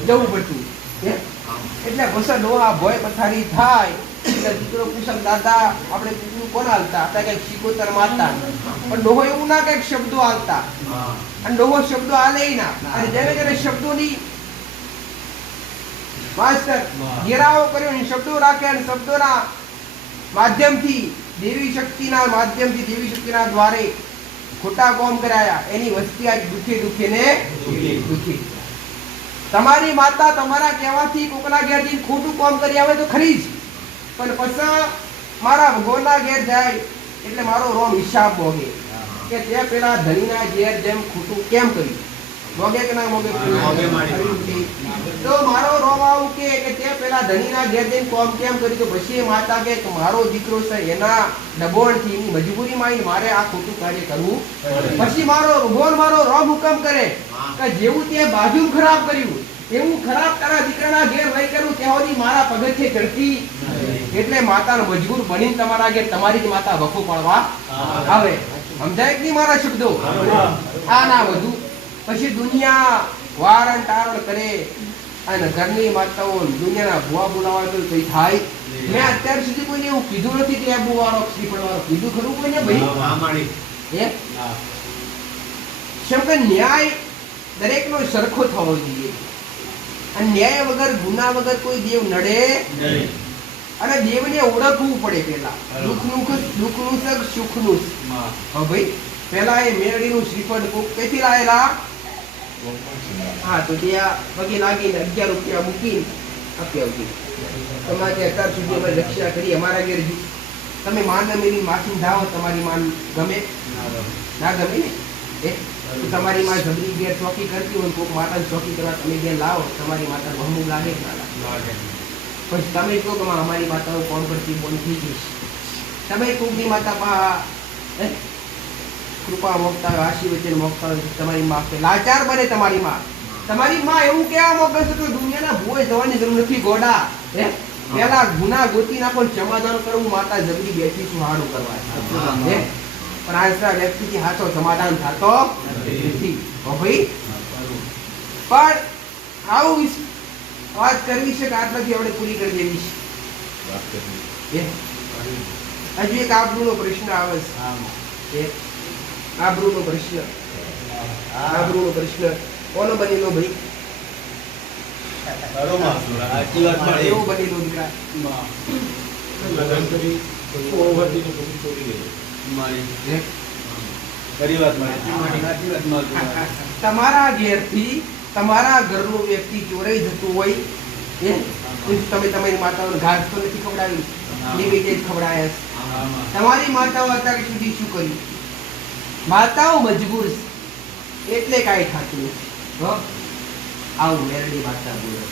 જવું પડતું. એટલે પછી ડોહા ભોય પથારી થાય એટલે દીકરો પૂછક દાદા આપણે કુકડું કોણ હાલતા હતા કે શિકોતર મારતા. પણ ડોહો એવું ના કે શબ્દો હાલતા અને ડોહો શબ્દો હાલે ના. અને જેને શબ્દોની માસ્ટર ઘેરાવો કર્યો અને શબ્દો રાખ્યા અને શબ્દોના માધ્યમથી દેવી શક્તિના દ્વારે ખોટા કોમ કરાયા. એની વસ્તી આજ દુખે ને દુખી. તમારી માતા તમારા કહેવાથી કોકના ઘેરથી ખોટું કોમ કરી આવે તો ખરી જ પણ પછી મારા ભગવાનના ઘેર જાય એટલે મારો રોમ હિસાબ મોગે. કે તે પેલા ધણીના ઘેર જેમ ખોટું કેમ કર્યું? મોગે કે ના મોગે? મોગે માડી. તો મારો રોવા આવું કે તે પેલા ધણીના ઘેર જઈને કોમ કેમ કર્યું? તો પછી એ માતા કે મારો દીકરો છે એના દબાણથી એની મજબૂરીમાં આવીને મારે આ ખોટું કાર્ય કરવું. પછી મારો રોમ હુકમ કરે કે જેવું તે બાજુ ખરાબ કર્યું એવું ખરાબ તારા દીકરાના ઘેર નહીં કરું ત્યાં સુધી મારા પગથિયે ચડતી. એટલે માતાનો મજબૂર બનીને તમારા ઘેર તમારી જ માતા વખો પાડવા આવે. સમજાય કે નહીં મારા શબ્દો? આ ના વધુ પછી દુનિયા વારણ ટારણ કરે અને ઘરની માતાઓ દુનિયાના ભુવા બોલાવા તો કઈ થાય? મેં અત્યાર સુધી કોઈને એવું કીધું નથી કે આબુ વાળો શ્રીફળ વાળો કીધું ખરું કોઈને ભાઈ? હે શંકર ન્યાય દરેકનો સરખો થવો જોઈએ. અને ન્યાય વગર ગુના વગર કોઈ દેવ નડે અને દેવને ઓળખવું પડે. પેલા દુઃખનું સગ સુખનું. હા ભાઈ પેલા એ મેરડીનું શ્રીફળ ક્યાંથી લાયેલા? હા તો ત્યાં પગે લાગીને 11 રૂપિયા મૂકીને આપી આવતી. તમારે અત્યાર સુધી અમે રક્ષા કરી અમારા ઘેર તમે માન મેરી માથું ધાવો તમારી માન ગમે ના ગમે ને? તો તમારી માં જબરી ઘેર ચોકી કરતી હોય કોઈક માતાને ચોકી કરવા તમે ઘેર લાવો તમારી માતા બહુ લાગે કે ના લાગે? પછી તમે કહો કે અમારી માતાઓ કોણ કરતી બોલ થઈ જઈશ. તમે કોઈકની માતા કૃપા મોકતા હોય આશીર્વચન મોકતા હોય તમારી માં કે લાચાર બને. તમારી માં એવું કહેવા મોકલે છે કે દુનિયાના ભોય જવાની જરૂર નથી ગોડા. પેલા ગુના ગોતી નાખો સમાધાન કરવું માતા જબરી બેઠી છું હાડું કરવા. પણ આજના વ્યક્તિથી હાથો સમાધાન થતો નથી. ભાઈ પણ આવું વાત કરવી છે કે આટલાથી આપણે પૂરી કરી દેવી છે. હજુ એક આબરૂનો પ્રશ્ન આવે છે. આબરૂનો પ્રશ્ન કોનો બનેલો ભાઈ? એવો બનેલો દીકરા તમારા ઘેરથી તમારા ઘરનો વ્યક્તિ ચોરાઈ જતું હોય તમે તમારી માતાઓને ઘાસ તો નથી ખવડાવી, નિવેદન ખવડાયા. તમારી માતાઓ અત્યાર સુધી શું કર્યું? માતાઓ મજબૂર એટલે કાંઈ ખાતું નથી. આવું મેરડી માતા બોલે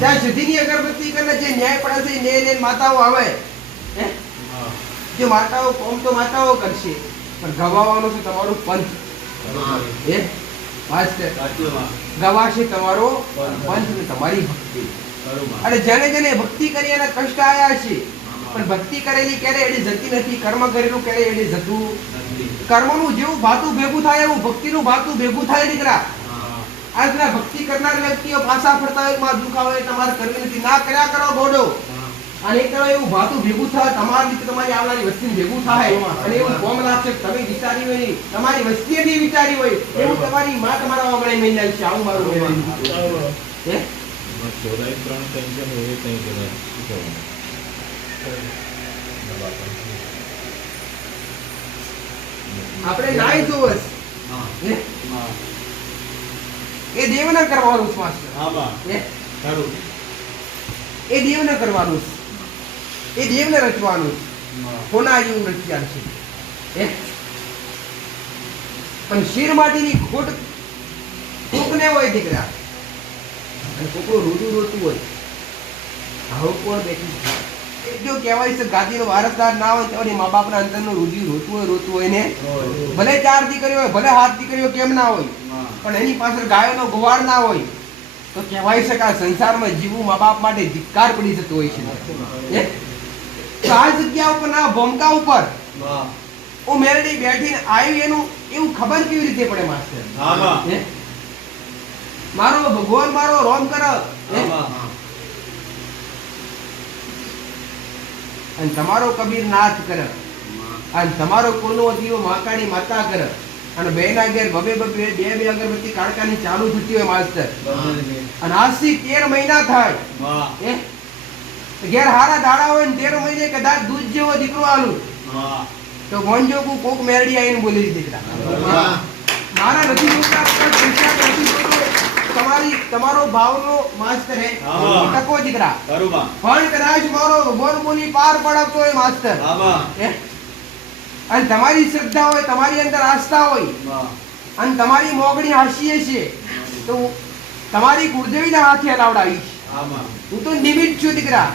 ત્યાં સુધીની અગરબત્તી કરીને જે ન્યાય પડે છે ન્યાય લઈને માતાઓ આવે. જો માતાઓ કોમ તો માતાઓ કરશે પણ ગવાવાનો છે તમારું પંથ. ગવાશે તમારો પંથ ને તમારી ભક્તિ. અને જેને જેને ભક્તિ કરી એના કષ્ટ આયા છે પણ ભક્તિ કરેલી ક્યારે એડી જતી નથી. કર્મ કરેલું ક્યારે એડી જતું. કર્મનું જેવું ભાતું ભેગું થાય એવું ભક્તિનું ભાતું ભેગું થાય દીકરા. આજના ભક્તિ કરનાર વ્યક્તિઓ પાછા ફરતા હોય માં દુખ આવે તમારે કરવી નથી ના કર્યા કરો ગોડો. અને એક એવું ભાતું ભેગું થાય તમારી રીતે તમારી આવનારી વસ્તી ભેગું થાય અને એવું કોમ લાગશે તમે વિચારી હોય તમારી વસ્તીએ નહીં વિચારી હોય એવું તમારી માં તમારા ઓગણે મેં છે. આવું મારું આપણે નાઈ જોવસ એ દેવને કરવાનું છે માસ્ટર. એ દેવને કરવાનું છે. એ દેવને રચવાનું છે. કોના જેવું રચ્યા છે. પણ શીર માટીની ખોટ કોકને હોય દીકરા અને કોકનું રોતું હોય. હવે કોણ બેઠી જો કહેવાય છે ગાદીનો વારસદાર ના હોય તો મા બાપના અંતરનું રુધિર રોતું હોય ને ભલે 4 દીકરીઓ હોય ભલે 7 દીકરીઓ કેમ ના હોય પણ એની પાછળ ગાયોનો ગોવાળ ના હોય તો કહેવાય છે કે આ સંસારમાં જીવવું મા બાપ માટે ધિક્કાર પડી જતો હોય છે. આ જગ્યા ઉપર ના ભોમકા ઉપર ઓ મેરડી બેઠીને આવી એનું એવું ખબર કેવી રીતે પડે માસ્ટર? મારો ભગવાન મારો રોમ કર અને તમારો કબીર નાથ કર અને તમારો કુળનો દીવો માકાની માતા કર અને બેના ઘેર બે અગરબત્તી કાળકાની ચાલુ થતી હોય માસ્ટર અને આજથી 13 મહિના થાય ઘેર હારા દાડા હોય ને 13 મહિને કદાચ દૂધ જેવો દીકરો આલું તો ગોંજો કોક મેરડી આવીને બોલી દીકરા મારા નથી તમારો ભાવનો માસ્ટર હે ટકો દીકરા પણ કદાચ મારો બોલ બોલી પાર પડતો હોય માસ્ટર અને તમારી શ્રદ્ધા હોય, તમારી અંદર આસ્થા હોય અને તમારી મોગણી હાસીએ છે તો તમારી ગુરુદેવીના હાથે હલાવડાવીશ. હું તો નિમિત્ત છું દીકરા.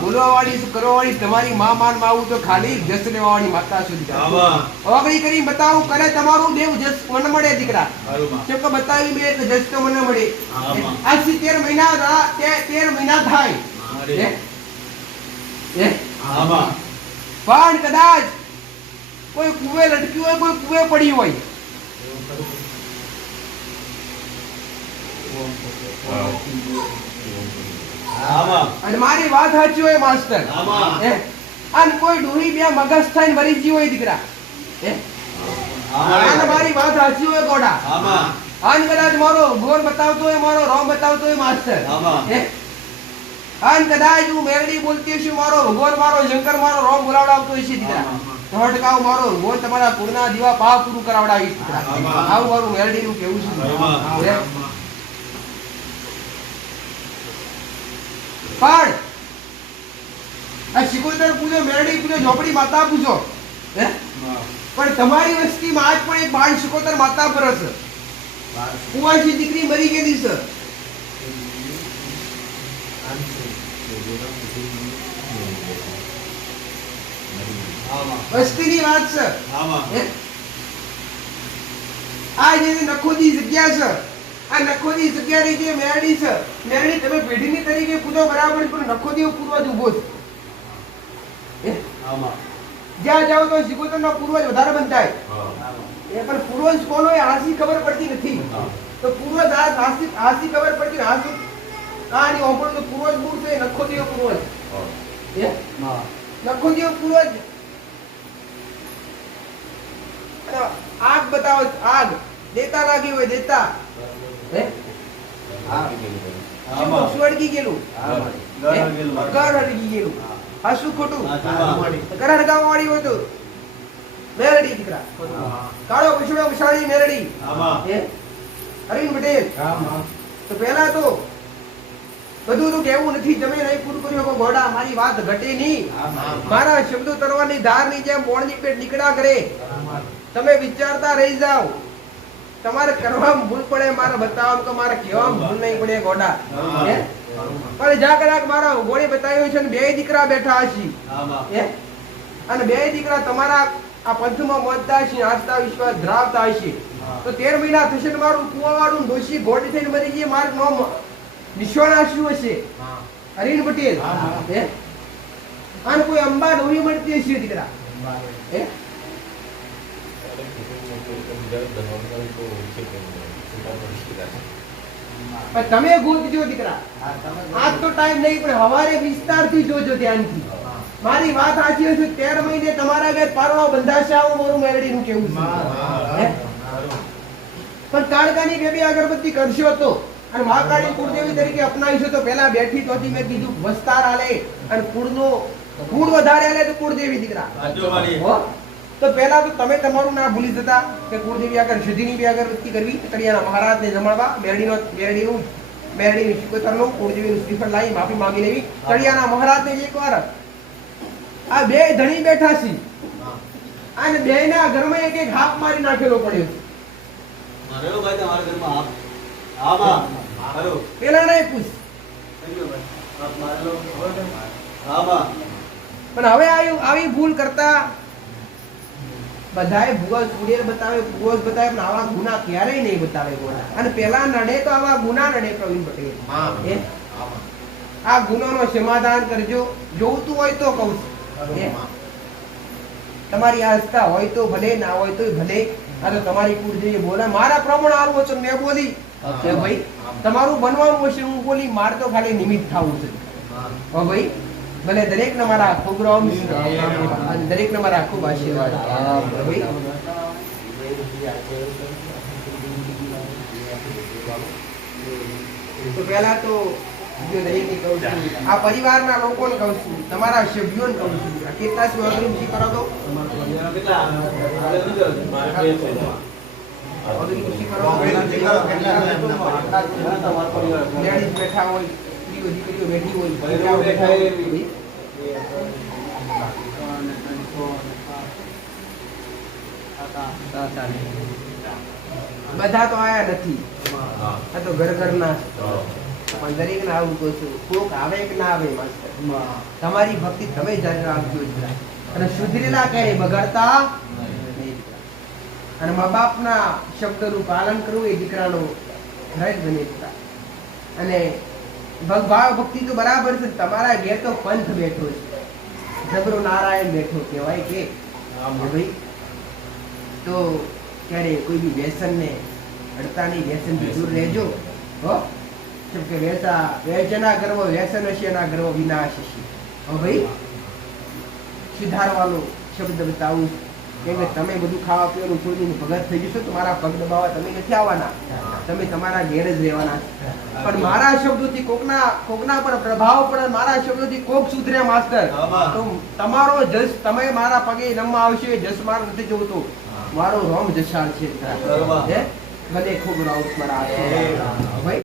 બોલવા વાળી કરવા વાળી તમારી માં માન માવું તો ખાલી જસ લેવા વાળી માતા છું દીકરા. ઓગળી કરી બતાવું કરે તમારું દેવ જસ મને મળે દીકરા. કેમ કે બતાવી બે તો જસ તો મને મળે. આજથી 13 મહિના 13 મહિના થાય. પણ કદાચ કોઈ કુવે લટક્યું હોય, કોઈ કુવે પડ્યું હોય, અને મારી વાત સાચી હોય માસ્ટર, અને કોઈ ડોહી બે મગજ થઈને મરી ગઈ હોય દીકરા, અને મારી વાત સાચી હોય ગોડા, અને કદાચ મારો ગોર બતાવતો હોય, મારો રોમ બતાવતો હોય માસ્ટર, અને કદાચ હું મેરડી બોલતી છું, મારો ભગવાન મારો શંકર મારો રોમ બોલાવડાવતો હોય છે દીકરા, ધડકાવ મારો ભગવાન તમારા કુળના દીવા પાવ પૂરું કરાવડાવીશ દીકરા. આવું મારું મેરડીનું કેવું છે. પણ આ શિકોતર પૂજો, મેરડી પૂજો, ઝોપડી માતા પૂજો, પણ તમારી વસ્તીમાં આજ પણ એક બાળ શિકોતર માતા પર હશે. કુંવાસી દીકરી મરી ગયેલી છે. વસ્તીની વાત છે. આ જે નખોદી જગ્યા છે, આ નખોદી જગ્યાની જે મેરડી છે, મેરડી તમે પેઢીની તરીકે પૂજો બરાબર, પણ નખોદી પૂર્વજ ઉભો છે. જ્યાં જાઓ તો શિકોતરનો પૂર્વજ વધારે બનતાય. પણ પૂર્વજ કોનો એ હાસી ખબર પડતી નથી. તો પૂર્વજ હાસી ખબર પડતી હાસી આની ઓપણ પૂર્વજ મૂળ છે નખોદીઓ પૂર્વજ. નખોદીઓ પૂર્વજ આગ બતાવો, આગ દેતા લાગી હોય, દેતા સળગી ગયેલું, ઘર હળગી ગયેલું, આ શું ખોટું? ઘર હળગાવવા વાળી હોય તો મેરડી દીકરા, કાળો પછડો વિશાળી મેરડી અરવિંદ પટેલ. તો પહેલા તો બધું તો કેવું નથી, તમે નહીં પૂરું કર્યું ઘોડા, મારી વાત ઘટે નહીં. મારા શબ્દો તરવાની ધારની જેમ બોણની પેટ નીકળ્યા કરે. તમે વિચારતા રહી જાઓ, તમારે કરવામાં ભૂલ પડે, મારે બતાવવામાં કે મારે કહેવામાં ભૂલ નહીં પડે ઘોડા. પણ જા કદાચ મારા ગોળી બતાવ્યું છે ને બે દીકરા બેઠા હશે, અને બે દીકરા તમારા આ પંથમાં મોજતા હશે, આસ્થા વિશ્વાસ ધરાવતા હશે, તો 13 મહિના થશે ને મારું કુવાવાળું દોષી ઘોડી થઈને મરી ગઈ, મારું નામ નિશાણા શું હશે? અરવિંદ પટેલ. અને કોઈ અંબા ડોહી મળતી હશે દીકરા. તમે ગોતજો દીકરા. આજ તો ટાઈમ નહીં, પણ હવારે વિસ્તારથી જોજો ધ્યાનથી. મારી વાત સાચી હશે, 13 મહિને તમારા ઘેર પારણો બંધાશે, આવું મારું મેરડીનું કેવું છે. પણ કાળકાની બે અગરબત્તી કરશો તો, અને મહાકાળી કુળદેવી તરીકે અપનાવીશું તો પેલા બેઠી તોથી મેં કીધું વસ્તાર આલે, અને કુળનો કુળ વધારે આલે તો કુળદેવી દીકરા. તો પહેલા તો તમે તમારું ના ભૂલી જતા કે કુળદેવી આગળ શુદ્ધિની બે અગરબત્તી કરવી, તળિયાના મહારાજને જમાડવા, મેરડીનું શિકોતરનું કુળદેવીનું શ્રીફળ લાવી માફી માંગી લેવી, તળિયાના મહારાજને એકવાર આ બે ધણી બેઠા છે, અને બેના ઘરમાં એક એક હાથ મારી નાખેલો પડ્યો છે. મારેલો ભાઈ તમારા ઘરમાં હાથ? આમાં હાલો પેલા નહીં પૂછ. પણ હવે આવી ભૂલ કરતા બધાએ ભૂગોળ સુડેર બતાવે, ભૂગોળ બતાવે, પણ આવા ગુના ક્યારેય નહીં બતાવે ગોળા. અને પેલા નડે તો આવા ગુના નડે પ્રવીણ પટેલ. આ ગુનાનો સમાધાન કરજો. જોવતું હોય તો કહું છું, તમારી આસ્થા હોય તો ભલે, ના હોય તો ભલે. આ તો તમારી કુળદેવી બોલે, મારા પ્રમાણ આવું છે મેં બોલી કે ભાઈ તમારું બનવાનું હશે, હું બોલી, મારે તો ખાલી નિમિત્ત થવું છે. ભાઈ ભલે દરેક ને મારા ખૂબ રામ, દરેક ને મારા ખૂબ આશીર્વાદ. તો પહેલા તો આ પરિવારના લોકોને કહું છું, તમારા સભ્યોને કહું છું, કેટલા અગ્નિ કરો તો બેઠા હોય, દીકરીઓ બેઠી હોય, બધા તો આયા નથી, આ તો ઘર ઘરના પણ દરેક ને આવું કહું છું, કોક આવે કે ના આવે માસ્ટર, તમારી ભક્તિ તમે જાણ રાખજો દીકરા. અને સુધરેલા ક્યારે બગાડતા નહીં દીકરા. અને મા બાપના શબ્દનું પાલન કરવું એ દીકરાનો ફરજ બને દીકરા. અને ભાવ ભક્તિ તો બરાબર છે, તમારા ઘેર તો પંથ બેઠો છે, જબરો નારાયણ બેઠો કહેવાય કે ભાઈ. તો ત્યારે કોઈ બી વ્યસન ને અડતા નહીં, વ્યસન થી દૂર રહેજો હો. કેમ કે વેચના ગર્વ વ્યસન હશે ના ગર્વ વિનાશ હશે. હો ભાઈ, સુધારવાનો શબ્દ બતાવું. કેમ કે તમે બધું ખાવા પીવાનું છોડીને ભગત થઈ જશો તો મારા પગ દબાવવા તમે નથી આવવાના, તમે તમારા ઘેર જ રહેવાના. પણ મારા શબ્દોથી કોકના પર પ્રભાવ પડે, મારા શબ્દોથી કોક સુધરે માસ્ટર, તો તમારો જસ તમે મારા પગે નમવા આવશે. જસ માર નથી જોતો, મારો રોમ જશાળ છે. ભલે ખૂબ રાઉત મારા ભાઈ.